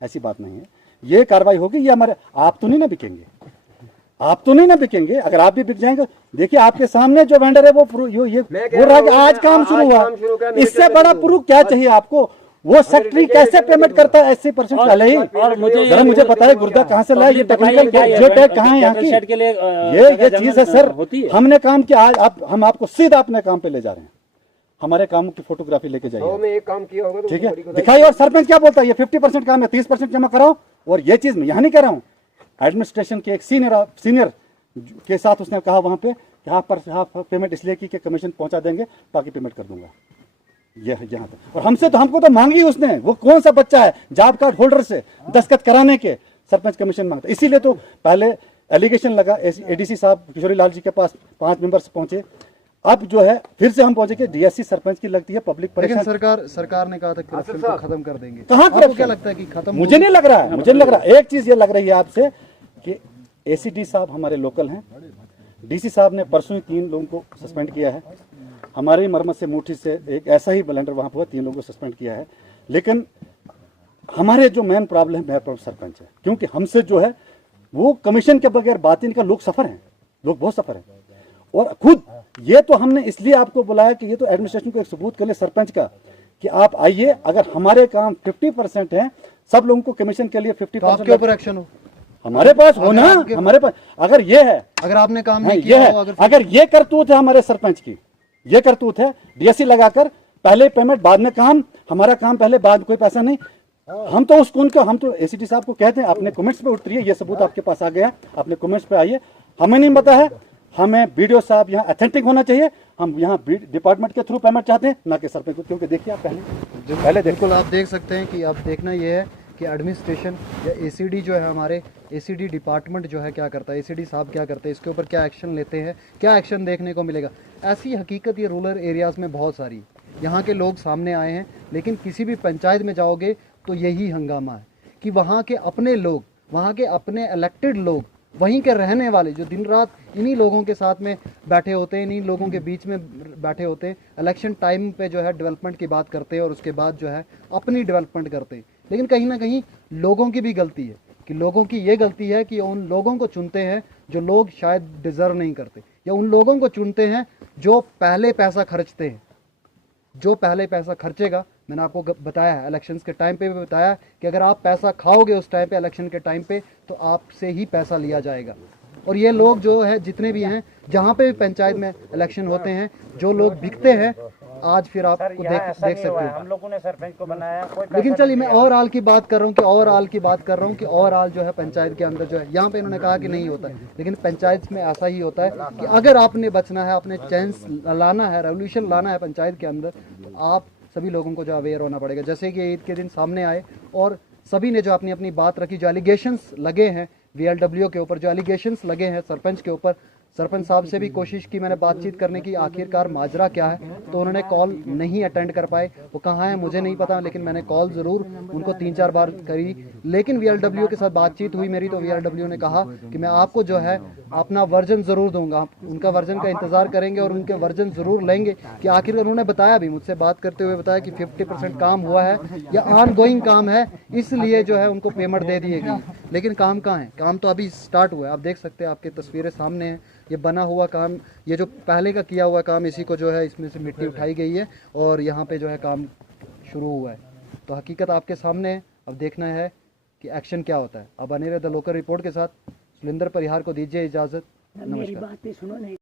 ऐसी बात नहीं है। ये कार्रवाई होगी, ये हमारे, आप तो नहीं ना बिकेंगे, आप तो नहीं ना बिकेंगे। अगर आप भी बिक जाएंगे, देखिए आपके सामने जो वेंडर है वो बोल रहा है कि आज काम शुरू हुआ, इससे बड़ा प्रूफ क्या चाहिए आपको? वो सेक्रेटरी कैसे पेमेंट करता है 80% पहले ही? जरा मुझे बताइए, गुर्दा कहाँ से लाया, ये टेक्निकल जो टैग कहाँ है यहाँ की? ये चीज है सर, हमने काम किया, आज हम आपको सीधा अपने काम पे ले जा रहे हैं। हमारे कामों की फोटोग्राफी लेके जाइए, एक काम किया होगा तो ठीक है, दिखाइए। और सरपंच क्या बोलता है, ये 50% काम है, 30% जमा कराओ। और ये चीज मैं यहाँ नहीं कह रहा हूँ, एडमिनिस्ट्रेशन के एक सीनियर के साथ उसने कहा वहां पे कि हाफ पेमेंट इसलिए की कि कमीशन पहुंचा देंगे, बाकी पेमेंट कर दूंगा। ये यहाँ तक, और हमको तो मांगी उसने। वो कौन सा बच्चा है जॉब कार्ड होल्डर से दस्तखत कराने के सरपंच कमीशन मांगता? इसीलिए तो पहले एलिगेशन लगा, एडीसी साहब किशोरी लाल जी के पास 5 मेंबर्स पहुंचे, अब जो है फिर से हम पहुंचे कि डीएससी सरपंच की लगती है पब्लिक लेकिन परेशान। सरकार ने कहा था करप्शन को खत्म कर देंगे। कहाँ आपको करप्शन? क्या लगता है कि खत्म? मुझे नहीं लग रहा है, मुझे नहीं लग रहा। एक चीज ये लग रही है आपसे कि एसीडी साहब हमारे लोकल हैं, डीसी साहब ने परसों ही 3 लोगों को सस्पेंड किया है, हमारी मरमत से मुठी से एक ऐसा ही ब्लेंडर वहां पर 3 लोगों को सस्पेंड किया है। लेकिन हमारे जो मेन प्रॉब्लम है सरपंच है, क्योंकि हमसे जो है वो कमीशन के बगैर बात इनका लोग सफर हैं, लोग बहुत सफर हैं। और खुद ये तो हमने इसलिए आपको बुलाया कि ये तो एडमिनिस्ट्रेशन को एक सबूत कर ले सरपंच का कि आप आइए, अगर हमारे काम 50% हैं, सब लोगों को कमीशन के लिए 50% आपके ऊपर एक्शन हो, हमारे पास हो ना, हमारे पास अगर ये है, अगर आपने काम हाँ, नहीं ये किया है, हो, अगर ये करतूत है हमारे सरपंच की, ये करतूत है डीएससी लगाकर पहले पेमेंट बाद में काम, हमारा काम पहले बाद कोई पैसा नहीं। हम तो उसको उनका, हम तो एसीडी साहब को कहते हैं अपने कमेंट्स पे उतरिए, ये सबूत आपके पास आ गया, अपने कमेंट्स पे आइए। हमें नहीं पता है, हमें वीडियो साहब यहाँ अथेंटिक होना चाहिए, हम यहाँ डिपार्टमेंट के थ्रू पेमेंट चाहते हैं, ना कि सरपंच को, क्योंकि देखिए आप पहले बिल्कुल आप देख सकते हैं कि अब देखना ये है कि एडमिनिस्ट्रेशन या एसीडी जो है, हमारे एसीडी डिपार्टमेंट जो है क्या करता है, एसीडी साहब क्या करते हैं, इसके ऊपर क्या एक्शन लेते हैं, क्या एक्शन देखने को मिलेगा। ऐसी हकीकत ये रूरल एरियाज़ में बहुत सारी, यहाँ के लोग सामने आए हैं, लेकिन किसी भी पंचायत में जाओगे तो यही हंगामा है कि वहाँ के अपने लोग, वहाँ के अपने इलेक्टेड लोग, वहीं के रहने वाले जो दिन रात इन्हीं लोगों के साथ में बैठे होते हैं, इन्हीं लोगों के बीच में बैठे होते हैं, इलेक्शन टाइम पे जो है डेवलपमेंट की बात करते हैं और उसके बाद जो है अपनी डेवलपमेंट करते हैं। लेकिन कहीं ना कहीं लोगों की भी गलती है, कि लोगों की ये गलती है कि उन लोगों को चुनते हैं जो लोग शायद डिज़र्व नहीं करते, या उन लोगों को चुनते हैं जो पहले पैसा खर्चते हैं। जो पहले पैसा खर्चेगा, मैंने आपको बताया है, इलेक्शंस के टाइम पे भी बताया कि अगर आप पैसा खाओगे उस टाइम पे, इलेक्शन के टाइम पे, तो आपसे ही पैसा लिया जाएगा। और ये लोग जो है जितने भी हैं, जहाँ पे भी पंचायत में इलेक्शन होते हैं, जो लोग बिकते हैं, आज फिर आपको देख सकते हो। हम लोगों ने सरपंच को बनाया, कोई लेकिन चलिए मैं ओवरऑल की बात कर रहा हूँ कि ओवरऑल की बात कर रहा हूँ कि ओवरऑल जो है पंचायत के अंदर जो है, यहाँ पे इन्होंने कहा कि नहीं होता है, लेकिन पंचायत में ऐसा ही होता है कि अगर आपने बचना है, आपने चेंज लाना है, रेवोल्यूशन लाना है पंचायत के अंदर, तो आप सभी लोगों को जो अवेयर होना पड़ेगा। जैसे कि ईद के दिन सामने आए और सभी ने जो अपनी अपनी बात रखी, जो एलिगेशंस लगे हैं VLW के ऊपर, जो एलिगेशंस लगे हैं सरपंच के ऊपर, सरपंच साहब से भी कोशिश की मैंने बातचीत करने की, आखिरकार माजरा क्या है, तो उन्होंने कॉल नहीं अटेंड कर पाए। वो कहाँ है मुझे नहीं पता, लेकिन मैंने कॉल ज़रूर उनको 3-4 बार करी। लेकिन VLW के साथ बातचीत हुई मेरी, तो VLW ने कहा कि मैं आपको जो है अपना वर्जन ज़रूर दूंगा, उनका वर्जन का इंतज़ार करेंगे और उनके वर्जन ज़रूर लेंगे। कि आखिर उन्होंने बताया भी, मुझसे बात करते हुए बताया कि 50% काम हुआ है या ऑन गोइंग काम है, इसलिए जो है उनको पेमेंट दे दी गई। लेकिन काम कहाँ है? काम तो अभी स्टार्ट हुआ है, आप देख सकते हैं, आपके तस्वीरें सामने हैं। ये बना हुआ काम, ये जो पहले का किया हुआ काम, इसी को जो है इसमें से मिट्टी उठाई गई है और यहाँ पे जो है काम शुरू हुआ है। तो हकीकत आपके सामने है, अब देखना है कि एक्शन क्या होता है। अब बने रहे द लोकल रिपोर्ट के साथ। सुलिंदर परिहार को दीजिए इजाज़त। मेरी बात भी सुनो नहीं।